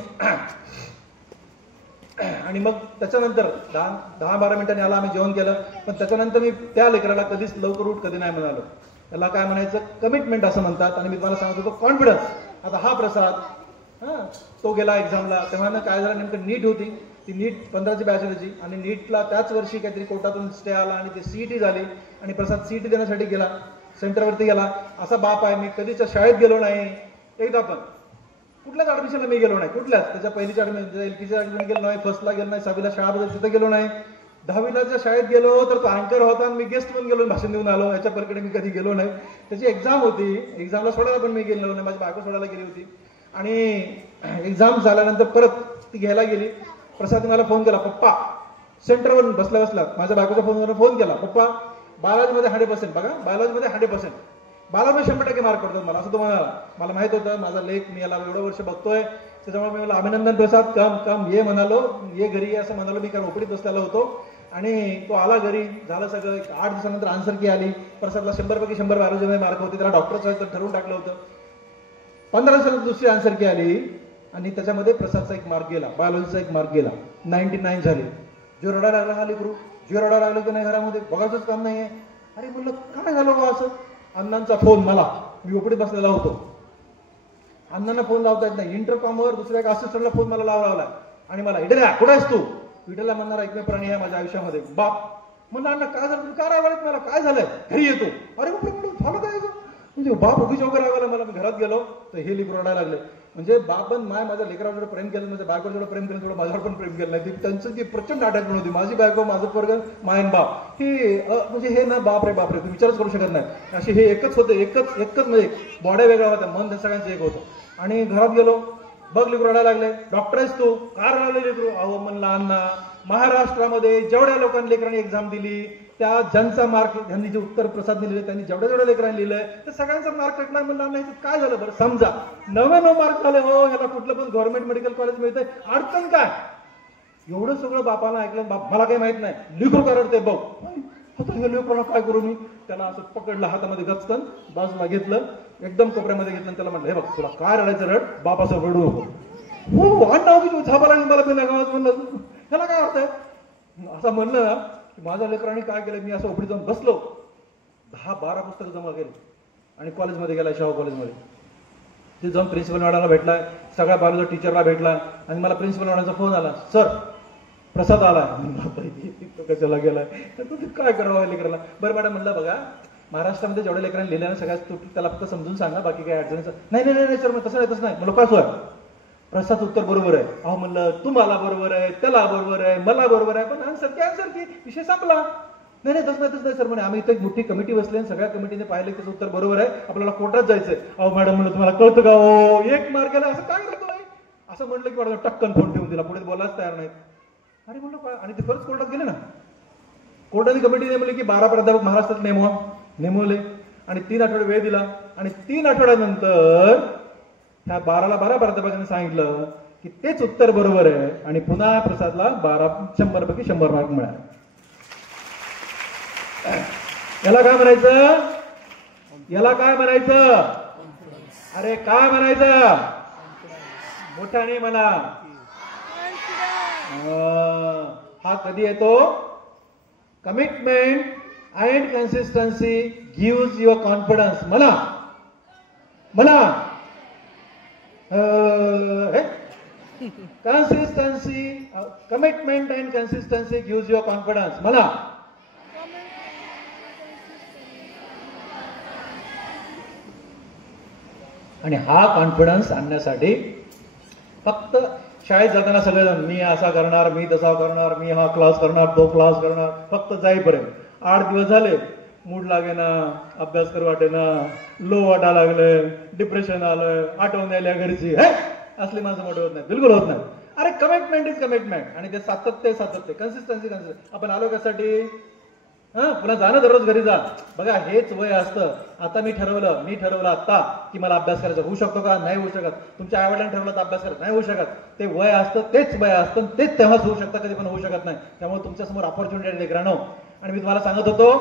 आणि मग त्याच्यानंतर 10-12 मिनिटांनी आला, आम्ही जेवण केलं. पण त्याच्यानंतर मी त्या लेकराला कधीच लवकर उठ कधी नाही म्हणालो. त्याला काय म्हणायचं, कमिटमेंट असं म्हणतात. आणि मी तुम्हाला सांगत होतो कॉन्फिडन्स. आता हा प्रसाद तो गेला एक्झामला. तेव्हा काय झालं, नेमकं नीट होती. ती नीट 15ची बॅच त्याची. आणि नीटला त्याच वर्षी काहीतरी कोर्टातून स्टे आला आणि ती CET झाली. आणि प्रसाद CET देण्यासाठी गेला, सेंटरवरती गेला. असा बाप आहे. मी कधीच्या शाळेत गेलो नाही, एकदा पण कुठल्याच ऍडमिशनला मी गेलो नाही, कुठल्याच. त्याच्या पहिलीच्या ऍडमिशन, LKG ऍडमिशन गेलो नाही, फर्स्टला गेलो नाही, 6वीला शाळा बदल तिथं गेलो नाही. 10वीला ज्या शाळेत गेलो तर तो अँकर होता आणि मी गेस्ट म्हणून गेलो, भाषण देऊन आलो. याच्या पलीकडे मी कधी गेलो नाही. त्याची एक्झाम होती, एक्झामला सोडायला पण मी गेलो नाही, माझी बायको सोडायला गेली होती. आणि एक्झाम झाल्यानंतर परत ती घ्यायला गेली. प्रसाद मला फोन केला, पप्पा, सेंटरवरून बसल्या माझ्या बायकोच्या फोनवर फोन केला, पप्पा बायोलॉजीमध्ये 100%, बघा बायोलॉजीमध्ये 100%, बायोलॉजी 100% मार्क पडतात मला, असं तो म्हणाला. मला माहित होतं माझा लेख, मी याला एवढं वर्ष बघतोय, त्याच्यामुळे मी मला अभिनंदन प्रसाद, कम ये म्हणालो, ये घरी असं म्हणालो मी, कारण ओपडीत बसलेला होतो. आणि तो आला घरी, झालं सगळं. 8 दिवसानंतर आन्सर की आली. प्रसादला 100 पैकी 100 बायोलॉजीमध्ये मार्क होते, त्याला डॉक्टरचं ठरवून टाकलं होतं. 15 दिवसानंतर दुसरी आन्सर की आली आणि त्याच्यामध्ये प्रसादचा एक मार्क गेला, बायोलॉजीचा एक मार्क गेला, 99 झाले. जीव रडायला लागला, हा लेकरू जीव रडायला लागलं की नाही, घरामध्ये बघायचंच काम नाहीये. अरे म्हणलं काय झालं बा असं. अण्णांचा फोन, मला, मी ओपडीत बसलेला होतो, अण्णांना फोन लावता येत नाही. इंटरकॉमवर दुसऱ्या एका असिस्टंटला फोन मला लावला आणि मला, इडल्या कुठे आहेस तू. विठ्ठलला म्हणणारा एकमेव प्राणी आहे माझ्या आयुष्यामध्ये, बाप. म्हणलं अण्णा काय झालं, तुम्ही काय रागावलेत मला, काय झालंय, घरी येतो. अरे म्हणून झालं काय म्हणजे बाप उगीच वगैरे रागावला मला. मी घरात गेलो तर हे लेकरू रडायला लागले. म्हणजे बापन माय माझ्या लेकरावर जेवढं प्रेम केलं, म्हणजे बायकोवर जेवढं प्रेम केलं तेवढं माझ्यावर पण प्रेम केलं नाही. त्यांचं ती प्रचंड अटॅचमेंट होती. माझी बायको, माझं पोरगं, मायन बाप, हे म्हणजे हे ना बाप रे तुम्ही विचारच करू शकत नाही. असे हे एकच होते, एकच म्हणजे बॉड्या वेगळ्या होत्या, मन सगळ्यांचं एक होतं. आणि घरात गेलो, बघ लेकरू रडायला लागले. डॉक्टर आहेस तू, काय रडायला लेकरू. अहो म्हणला अण्णा, महाराष्ट्रामध्ये जेवढ्या लोकांनी लेकरांनी एक्झाम दिली, त्या ज्यांचा मार्क, ज्यांनी जे उत्तर प्रसाद दिले, त्यांनी जेवढ्या लेकरांनी लिहिलंय तर सगळ्यांचा मार्क कटणार. म्हणला नाही काय झालं बरं, समजा 99 मार्क झाले, हो ह्याला कुठलं पण गव्हर्नमेंट मेडिकल कॉलेज मिळतंय, अडचण काय. एवढं सगळं बापाला ऐकलं. बाप मला काही माहित नाही, लेकरू का रडते बघ. आता हे लेकराला काय करू मी. त्याला असं पकडलं हातामध्ये गचकन, बाजूला घेतलं, एकदम कोपऱ्यामध्ये घेतलं, त्याला म्हटलं हे बघ तुला काय रडायचं रड, बाप असं रडू नको. हो अण्णा झापाला मला बिना गावात म्हणलं, ह्याला काय अर्थ आहे असं म्हणलं ना. माझ्या लेकरांनी काय केलं, मी असं ओपडी जाऊन बसलो, 10-12 पुस्तकं जमा केली आणि कॉलेजमध्ये गेला, शाहू कॉलेजमध्ये. ते जाऊन प्रिन्सिपल मॅडमला भेटलाय, सगळ्या बाजूच्या टीचरला भेटला आणि मला प्रिन्सिपल मॅडमचा फोन आला, सर प्रसाद आला. कशाला गेलाय, काय करावं लेकराला. बरं मॅडम म्हणलं बघा, महाराष्ट्रामध्ये जेवढ्या लेकरांनी लिहिल्या ना सगळ्यात त्याला फक्त समजून सांगा, बाकी काय अडचणीचं नाही सर. मग तसं नाही. म्हणलं काय सोय, प्रसाद उत्तर बरोबर आहे. अहो म्हणलं तुम्हाला बरोबर आहे, त्याला बरोबर आहे, मला बरोबर आहे, पण आन्सर की विषय संपला. नाही तसं नाही सर म्हणे, आम्ही इथे एक मोठी कमिटी बसली आणि सगळ्या कमिटीने पाहिलं त्याचं उत्तर बरोबर आहे, आपल्याला कोर्टात जायचंय. अहो मॅडम म्हणलं तुम्हाला कळतं का हो, 1 मार्क गेला असं काय करतोय. असं म्हटलं की मॅडम टक्कन फोन ठेवून दिला, पुढे बोलायच तयार नाहीत. अरे म्हणलं काय. आणि ते खरंच कोर्टात गेले ना. कोर्टाने कमिटी नेमली की 12 प्राध्यापक महाराष्ट्रात नेमवले आणि 3 आठवडे वेळ दिला आणि 3 आठवड्यानंतर ह्या 12ला 12 प्राध्यापकांनी सांगितलं की तेच उत्तर बरोबर आहे आणि पुन्हा प्रसादला 100 पैकी 100 मार्क मिळाले. याला काय म्हणायचं, याला काय म्हणायचं, अरे काय म्हणायचं, मोठ्याने म्हणा. हा कधी येतो, commitment and consistency gives your confidence. म्हणा consistency, commitment and consistency gives you confidence. मला आणि हा कॉन्फिडन्स आणण्यासाठी फक्त शाळेत जाताना सगळेजण मी असा करणार, मी तसा करणार, मी हा क्लास करणार, तो क्लास करणार, फक्त जाईपर्यंत 8 दिवस झाले, मूड लागे ना, अभ्यास कर वाटे ना, लो वाटा लागले, डिप्रेशन आलं, आठवण आल्या घरची, हे असले माणसं मोठे होत नाही, बिलकुल होत नाही. अरे कमिटमेंट इज कमिटमेंट आणि ते सातत्य, कन्सिस्टन्सी. आपण आलो कशासाठी, पुन्हा जाणं दररोज घरी जा. बघा हेच वय असतं. आता मी ठरवलं आता की मला अभ्यास करायचा, होऊ शकतो का, नाही होऊ शकत. तुमच्या आईवडिलांनी ठरवलं तर अभ्यास करायचा, नाही होऊ शकत. ते वय असतं, तेच वय असतं, तेच तेव्हाच होऊ शकतं, कधी पण होऊ शकत नाही. त्यामुळे तुमच्यासमोर ऑपॉर्च्युनिटी आहे लेकरांनो. आणि मी तुम्हाला सांगत होतो,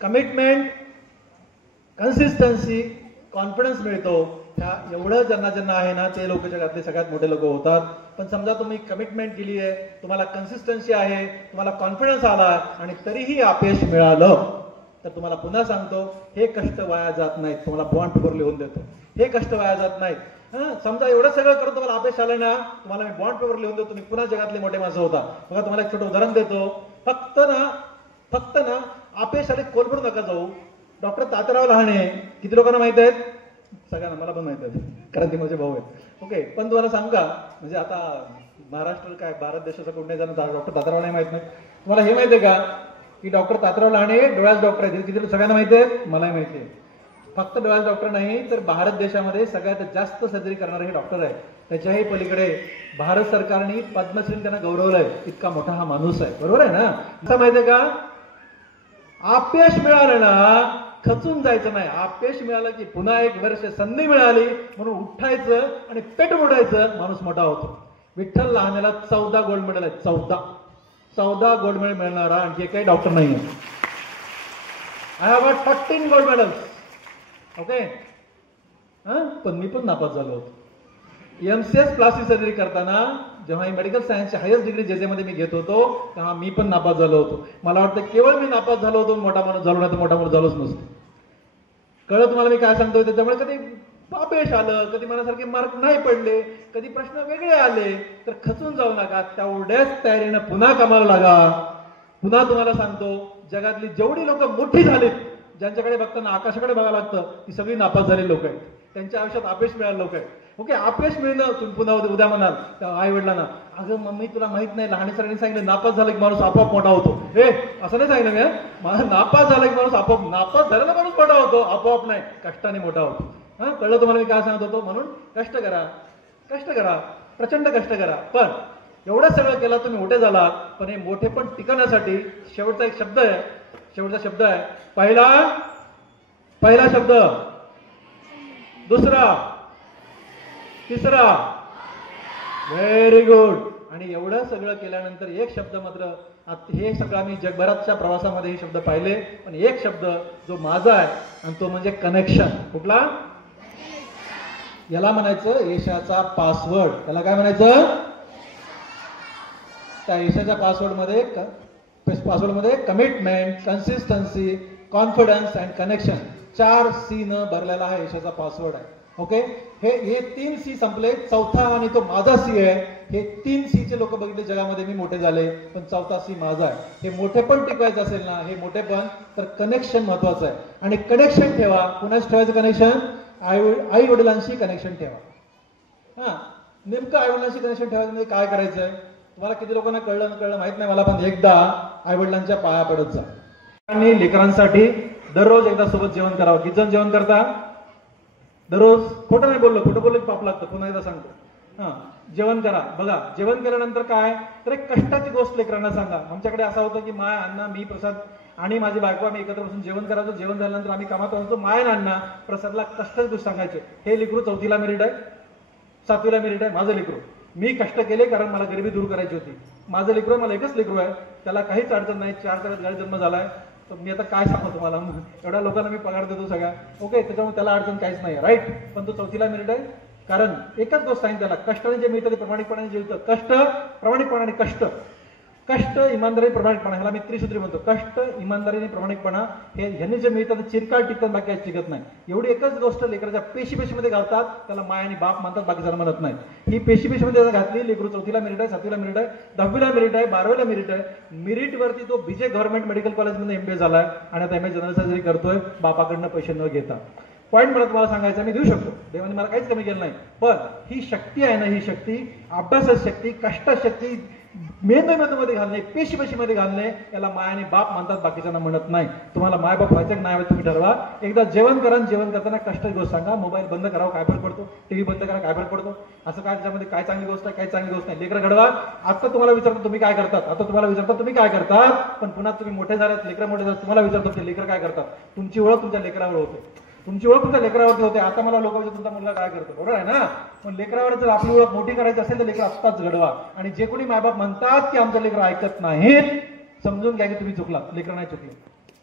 कमिटमेंट, कन्सिस्टन्सी, कॉन्फिडन्स मिळतो. ह्या एवढं ज्यांना आहे ना, ते लोक जगातले सगळ्यात मोठे लोक होतात. पण समजा तुम्ही कमिटमेंट केली आहे, तुम्हाला कन्सिस्टन्सी आहे, तुम्हाला कॉन्फिडन्स आला आणि तरीही अपयश मिळालं, तर तुम्हाला पुन्हा सांगतो, हे कष्ट वाया जात नाहीत. तुम्हाला बॉन्ड पेपर लिहून देतो, हे कष्ट वाया जात नाहीत. समजा एवढं सगळं करून तुम्हाला अपयश आलं ना, तुम्हाला मी बॉन्ड पेपर लिहून देतो, तुम्ही पुन्हा जगातले मोठे माणसं होता. बघा तुम्हाला एक छोटं उदाहरण देतो. फक्त ना अपयश आले कोलबडू नका जाऊ. डॉक्टर तात्याराव लहाने किती लोकांना माहित आहेत, सगळ्यांना, मला पण माहित आहे, कारण ते माझे भाऊ आहेत. ओके, पण तुम्हाला सांगू का, म्हणजे आता महाराष्ट्र काय भारत देशाचा कोण नाही जाणार, डॉक्टर तात्याराव नाही माहित नाही. तुम्हाला हे माहिती आहे का की डॉक्टर तात्याराव लहाने डोळ्याचे डॉक्टर आहेत. किती सगळ्यांना माहिती आहे, मलाही माहिती आहे. फक्त डोळ्याचे डॉक्टर नाही तर भारत देशामध्ये सगळ्यात जास्त सर्जरी करणारे हे डॉक्टर आहे. त्याच्याही पलीकडे भारत सरकारने पद्मश्री त्यांना गौरवलंय. इतका मोठा हा माणूस आहे, बरोबर आहे ना. असं माहितीये का, अपयश मिळालं ना खचून जायचं नाही. अपयश मिळालं की पुन्हा एक वर्ष संधी मिळाली म्हणून उठायचं आणि पेट मोडायचं, माणूस मोठा होतो. विठ्ठल लहानेला 14 गोल्ड मेडल आहेत, 14 गोल्ड मेडल मिळणारा आणखी काही डॉक्टर नाही आहे. I have got 14 gold medals. Okay. पण मी पण नापास झालो होतो. MCS प्लास्टिक सर्जरी करताना जेव्हा मेडिकल सायन्सची हायस्ट डिग्री जेजेमध्ये मी घेत होतो तेव्हा मी पण नापास झालो होतो. मला वाटतं केवळ मी नापास झालो होतो, मोठा माणूस झालो नाही तर मोठा माणूस झालोच नसतो. कळलं तुम्हाला मी काय सांगतोय? त्याच्यामुळे कधी अपयश आलं, कधी मनासारखे मार्क नाही पडले, कधी प्रश्न वेगळे आले तर खचून जाऊ नका. तेवढ्याच तयारीनं पुन्हा कामाला लागा. पुन्हा तुम्हाला सांगतो, जगातली जेवढी लोक मोठी झालीत, ज्यांच्याकडे बघताना आकाशाकडे बघायला लागतं, ती सगळी नापास झालेली लोक आहेत. त्यांच्या आयुष्यात अपयश मिळाले लोक आहेत. ओके. अपयश मिळणं तुम्ही पुन्हा उद्या म्हणाल त्या आई वडिलांना, अगं मम्मी तुला माहित नाही, लहान सरांनी सांगितलं नापास झाला की माणूस आपोआप मोठा होतो. हे असं नाही सांगितलं मी. नापास झाला की माणूस आपोआप, नापास झालेला माणूस मोठा होतो, आपोआप नाही, कष्टाने मोठा होतो. कळलं तुम्हाला मी काय सांगत होतो? म्हणून कष्ट करा, कष्ट करा, प्रचंड कष्ट करा. पण एवढं सगळं केलं तुम्ही मोठे झाला, पण हे मोठे पण टिकवण्यासाठी शेवटचा एक शब्द आहे, शेवटचा शब्द आहे पहिला शब्द, दुसरा, तिसरा. Very good. आणि एवढं सगळं केल्यानंतर एक शब्द मात्र, हे सगळं मी जगभराच्या प्रवासामध्ये हे शब्द पाहिले, पण एक शब्द जो माझा आहे आणि तो म्हणजे कनेक्शन. कुठला? याला म्हणायचं यशाचा पासवर्ड. त्याला काय म्हणायचं? त्या यशाच्या पासवर्डमध्ये commitment, consistency, confidence and connection, 4 C न भरलेला हा यशाचा पासवर्ड आहे. ओके. हे 3 C संपले. चौथा आणि तो माझा C आहे. हे 3 C चे लोक बघितले जगामध्ये, मी मोठे झाले, पण चौथा C माझा आहे. हे मोठे पण टिकवायचं असेल ना, हे मोठे पण, तर कनेक्शन महत्वाचं आहे. आणि कनेक्शन ठेवा. कुणाच ठेवायचं कनेक्शन? आई वडिलांशी कनेक्शन ठेवा. नेमकं आई वडिलांशी कनेक्शन ठेवायचं म्हणजे काय करायचंय? तुम्हाला किती लोकांना कळलं माहित नाही मला, पण एकदा आई वडिलांच्या पाया पडत जा. आणि लेकरांसाठी दररोज एकदा सोबत जेवण करावं. किती जण जेवण करता दररोज? खोटं नाही बोललो, खोटं बोललं की पाप लागतं. पुन्हा एकदा सांगतो, जेवण करा. बघा, जेवण केल्यानंतर काय तर एक कष्टाची गोष्ट लेकरांना सांगा. आमच्याकडे असं होतं की माय, अण्णा, मी, प्रसाद आणि माझी बायको आम्ही एकत्र बसून जेवण करायचो. जेवण झाल्यानंतर आम्ही कामात असतो. माय आणि अण्णा प्रसादला कष्टाची गोष्ट सांगायचे. हे लेकरू 4थीला मेरिट आहे, 7वीला मेरिट आहे. माझं लेकरू, मी कष्ट केले कारण मला गरिबी दूर करायची होती. माझं लेकरू, मला एकच लेकरू आहे, त्याला काहीच अडचण नाही. 4 गाडी जन्म झालाय. तर मी आता काय सांगतो तुम्हाला, एवढ्या लोकांना मी पगार देतो सगळ्या. ओके. त्याच्यामुळे त्याला अडचण काहीच नाही, राईट. पण तो 4थीला मेरिट आहे कारण एकच गोष्ट सांगितलं त्याला, कष्टाने जे मिळतं ते प्रामाणिकपणाने जे मिळतं. कष्ट, प्रामाणिकपणाने कष्ट, कष्ट, इमानदारी, प्रामाणिकपणा, ह्याला मी त्रिसूत्री म्हणतो. कष्ट, इमानदारी आणि प्रामाणिकपणा, हे ह्यांनी जे मिळतं ते चिरकाळ टिकतात, बाकी काही टिकत नाही. एवढी एकच गोष्ट लेकराच्या पेशीमध्ये घालतात, त्याला माय आणि बाप म्हणतात, बाकी जण म्हणत नाही. ही पेशीमध्ये घातली. लेकरू 4थीला मेरिट आहे, 7वीला मेरिट आहे, 10वीला मेरिट आहे, 12वीला मेरिट आहे. मेरिटवरती तो BJ गव्हर्नमेंट मेडिकल कॉलेजमध्ये MBA झालाय आणि आता MA जनरल सर्जरी करतोय, बापाकडनं पैसे न घेता. पॉईंट मला तुम्हाला सांगायचं, मी देऊ शकतो, देवाने मला काहीच कमी केलं नाही, पण ही शक्ती आहे ना, ही शक्ती, अभ्यासाची शक्ती, कष्टाशक्ती, मेहनतीमध्ये घालणे, पेशीमध्ये घालणे, याला माय आणि बाप म्हणतात, बाकीच्यांना म्हणत नाही. तुम्हाला माय बाप व्हायचं नाही तुम्ही ठरवा. एकदा जेवण करा, जेवण करताना कष्टाची गोष्ट सांगा. मोबाईल बंद करावं, काय फरक पडतो? TV बंद करा, काय फरक पडतो? असं काय त्याच्यामध्ये काय चांगली गोष्ट आहे, काय चांगली गोष्ट नाही. लेकरं घडवा. आता तुम्हाला विचारतो तुम्ही काय करतात, आता तुम्हाला विचारतात तुम्ही काय करतात, पण पुन्हा तुम्ही मोठे झालात, लेकरं मोठे झाले, तुम्हाला विचारतो ते लेकरं काय करतात. तुमची ओळख तुमच्या लेकरावर होते, तुमची ओळख तुमच्या लेकरावरती होते. आता मला लोक विचारतात तुमचा मुलगा काय करतो, बरोबर आहे ना? पण लेकरावर जर आपली ओळख मोठी करायची असेल तर लेकर आत्ताच घडवा. आणि जे कोणी मायबाप म्हणतात की आमचं लेकर ऐकत नाहीत, समजून घ्या की तुम्ही चुकलात, लेकर नाही चुकले,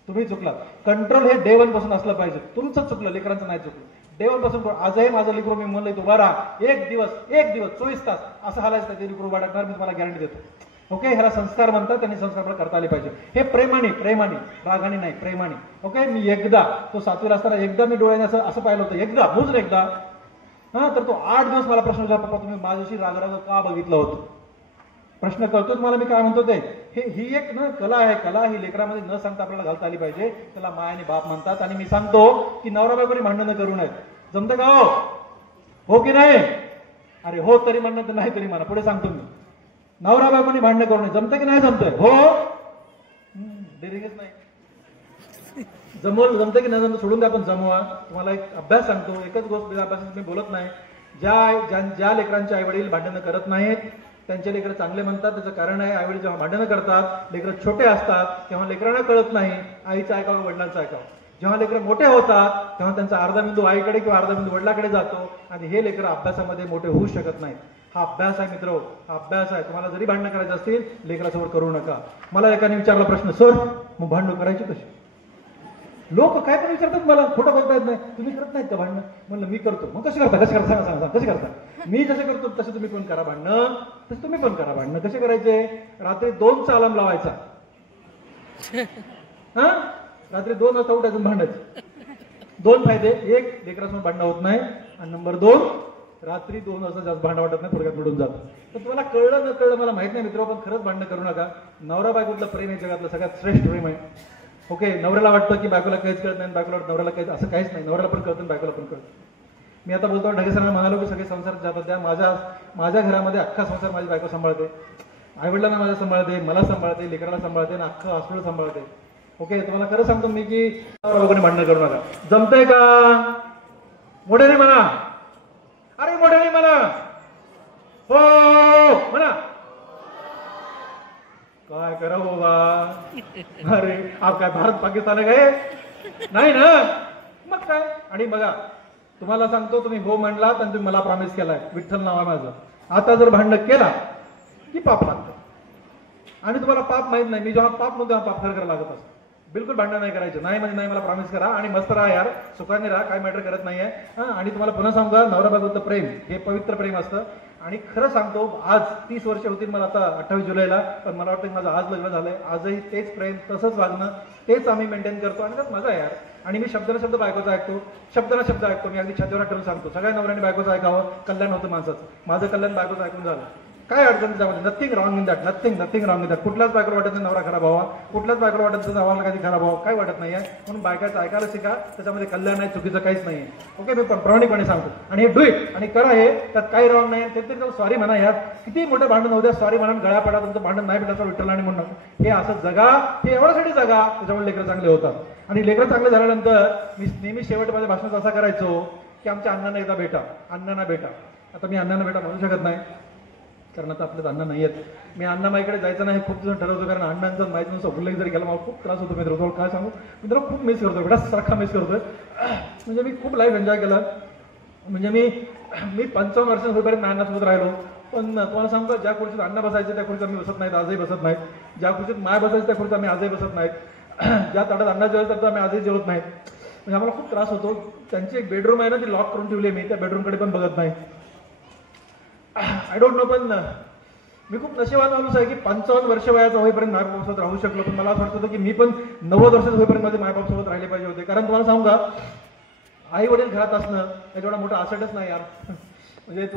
तुम्ही चुकलात. कंट्रोल हे डे 1 पासून असलं पाहिजे. तुमचं चुकलं, लेकरांचं नाही चुकलं. डे 1 पासून. आजही माझं लेकरू, मी म्हणलं तू बरा, एक दिवस 24 तास असं हालायचं ते लेकरू वाढणार, मी तुम्हाला गॅरंटी देतो. ओके. ह्याला संस्कार म्हणतात, त्यांनी संस्कार करता आले पाहिजे. हे प्रेमाने, रागाने नाही, प्रेमाने. ओके. मी एकदा, तो 7वीला असताना एकदा मी डोळ्याने असं पाहिलं होतं, एकदा मोजून एकदा, तर तो 8 दिवस मला प्रश्न विचारला, पप्पा तुम्ही माझ्याशी राग का बघितलं होतं? प्रश्न करतोच मला, मी काय म्हणतो ते, ही एक ना कला आहे. कला ही लेकरामध्ये न सांगता आपल्याला घालता आली पाहिजे. त्याला माय आणि बाप म्हणतात. आणि मी सांगतो की नवरा बायकोनी भांडणं करू नयेत. जमतं का? हो की नाही? अरे हो तरी म्हणणं, तर नाही तरी म्हणा. पुढे सांगतो मी, नवरा बायकोनी भांडणं करू नये. जमतं की नाही? जमतंय. हो, डेरिंगच नाही. जमतं की नाही जमतं सोडून द्या, पण जमवा. तुम्हाला एक अभ्यास सांगतो, एकच गोष्ट अभ्यासात मी बोलत नाही. ज्या लेकरांचे आई वडील भांडणं करत नाहीत त्यांचे लेकरं चांगले म्हणतात. त्याचं कारण आहे, आई वडील जेव्हा भांडणं करतात, लेकरं छोटे असतात, तेव्हा लेकरांना कळत नाही आईचं ऐकावं वडिलांचं ऐकावं. जेव्हा लेकरं मोठे होतात तेव्हा त्यांचा अर्धा बिंदू आईकडे किंवा अर्धा बिंदू वडिलाकडे जातो आणि हे लेकरं अभ्यासामध्ये मोठे होऊ शकत नाहीत. हा अभ्यास आहे मित्र, हा अभ्यास आहे. तुम्हाला जरी भांडणं करायचं असतील लेकरासमोर करू नका. मला एकाने विचारला प्रश्न, सर मग भांडणं करायची कशी? लोक काय पण विचारतात मला, खोटं बोलता येत नाही, तुम्ही करत नाहीत का भांडणं? म्हणलं मी करतो. मग कशी करता सांगा सांगा कशी करता? मी जसे करतो तसे तुम्ही पण करा भांडणं, तसे तुम्ही पण करा भांडणं. कसे करायचे? रात्री 2चा अलार्म लावायचा. हा, रात्री 2 वाजता उठायचं भांडायचं. 2 फायदे, 1 लेकरासमोर भांडणं होत नाही, आणि नंबर 2 रात्री 2 वाजता जास्त भांडण वाटत नाही, थोडक्यात मिळून जातं. तर तुम्हाला कळलं न कळलं मला माहित नाही मित्र, पण खरंच भांडणं करू नका. नवरा बायकोतलं प्रेम हे जगातलं सगळ्यात श्रेष्ठ प्रेम आहे. ओके, नवऱ्याला वाटतं की बायकोला काहीच कळत नाही, बायकोला नवऱ्याला काहीच, असं काहीच नाही. नवऱ्याला पण कळतं, बायकोला पण कळतं. मी आता बोलतो ढगेसरांना म्हणालो की सगळे संसार जातात द्या. माझ्या घरामध्ये अख्खा संसार माझी बायको सांभाळते, आईवडिलांना माझ्या सांभाळते, मला सांभाळते, लेकराला सांभाळते, आणि अख्खं हॉस्पिटल सांभाळते. ओके, तुम्हाला खरं सांगतो मी की नवरा बायकोने भांडणं करू नका. जमतंय का? मोठ्याने म्हणा, अरे मोठ्याने म्हणा, हो म्हणा. काय करा बाबा? अरे आप काय भारत पाकिस्तान आहे काय? नाही ना, मग काय? आणि बघा तुम्हाला सांगतो, तुम्ही हो म्हणलात आणि तुम्ही मला प्रॉमिस केलाय, विठ्ठल नाव आहे माझं. आता जर भांडण केला की पाप लागतं, आणि तुम्हाला पाप माहित नाही. मी जेव्हा पाप म्हणतो तेव्हा पाप खरं करायला लागत असतं. बिलकुल भांडण नाही करायचं. नाही म्हणजे नाही, मला प्रॉमिस करा आणि मस्त राहा यार, सुखाने राहा, काय मॅटर करत नाहीये. आणि तुम्हाला पुन्हा सांगू, नवरा बायकोचं प्रेम हे पवित्र प्रेम असतं. आणि खरं सांगतो, आज 30 वर्ष होतील मला आता 28 जुलैला, पण मला वाटतं की माझं आज लग्न झालंय. आजही तेच प्रेम, तसंच वागणं, तेच आम्ही मेंटेन करतो, आणि त्यात मजा आहे यार. आणि मी शब्दाला शब्द बायकोचा ऐकतो, शब्दाला शब्द ऐकतो. मी अगदी छातीवर ठेवून सांगतो, सगळ्या नवऱ्याने बायकोचं ऐकावं, कल्याण होतं माणसाचं. माझं कल्याण बायकोचं ऐकून झालं. काय अडचण त्याच्यामध्ये? Nothing wrong in that, nothing wrong in that. कुठल्याच बायकोला वाटत नाही नवरा खराब व्हावा, कुठल्याच बायकोला वाटत नाही नवरा कधी खराब व्हावा, काय वाटत नाहीये. म्हणून बायकाचं ऐकायला शिका, त्याच्यामध्ये कल्याण आहे, चुकीचं काहीच नाहीये. ओके, मी पण प्रामाणिकपणे सांगतो. आणि हे डू इट आणि करा, हे त्यात काही रॉंग नाही. ते सॉरी म्हणा यार, किती मोठं भांडण होऊ द्या, सॉरी म्हणा, गळ्या पडा, तुमचं भांडण नाही भेटायचं विठ्ठलाने म्हणून. हे असं जगा, हे एवढ्यासाठी जगा, त्याच्यामुळे लेकरं चांगले होतात. आणि लेकरं चांगले झाल्यानंतर मी नेहमी शेवट माझ्या भाषणात असा करायचो की आमच्या अण्णांना एकदा भेटा, अण्णांना भेटा. आता मी अण्णांना भेटा म्हणू शकत नाही, कारण आता आपल्यात अन्न नाही आहेत. मी अण्णामाईकडे जायचं नाही खूप दिवस ठरवतो, कारण अण्णांचं माहिती नसतं उल्लेख जरी गेला मला खूप त्रास होतो मित्र. काय सांगू मित्र, खूप मिस करतो, बेटा सारखा मिस करतोय. म्हणजे मी खूप लाईफ एन्जॉय केलं. म्हणजे मी 55 वर्ष होईपर्यंत अण्णासोबत राहिलो. पण तुम्हाला सांगतो, ज्या खुर्चीत अण्णा बसायचे त्या खुर्चीत आम्ही बसत नाहीत, आजही बसत नाहीत. ज्या खुर्चीत माय बसायचं त्या खुर्चीत आम्ही आजही बसत नाहीत. ज्या ताटात अण्णा जेवायचं तर आम्ही आजही जेवत नाहीत. म्हणजे आम्हाला खूप त्रास होतो. त्यांची एक बेडरूम आहे ना, ती लॉक करून ठेवली, मी त्या बेडरूमकडे पण बघत नाही. आय डोंट नो, पण मी खूप नशिबान माणूस आहे की 55 वर्ष वयाचा होईपर्यंत मायबापासोबत राहू शकलो. पण मला असं वाटत होतं की मी पण 90 वर्षाचं होईपर्यंत माझे मायबापासोबत राहिले पाहिजे होते. कारण तुम्हाला सांगू का, आई वडील घरात असणं याच्यावर मोठा असटच नाही यार. म्हणजे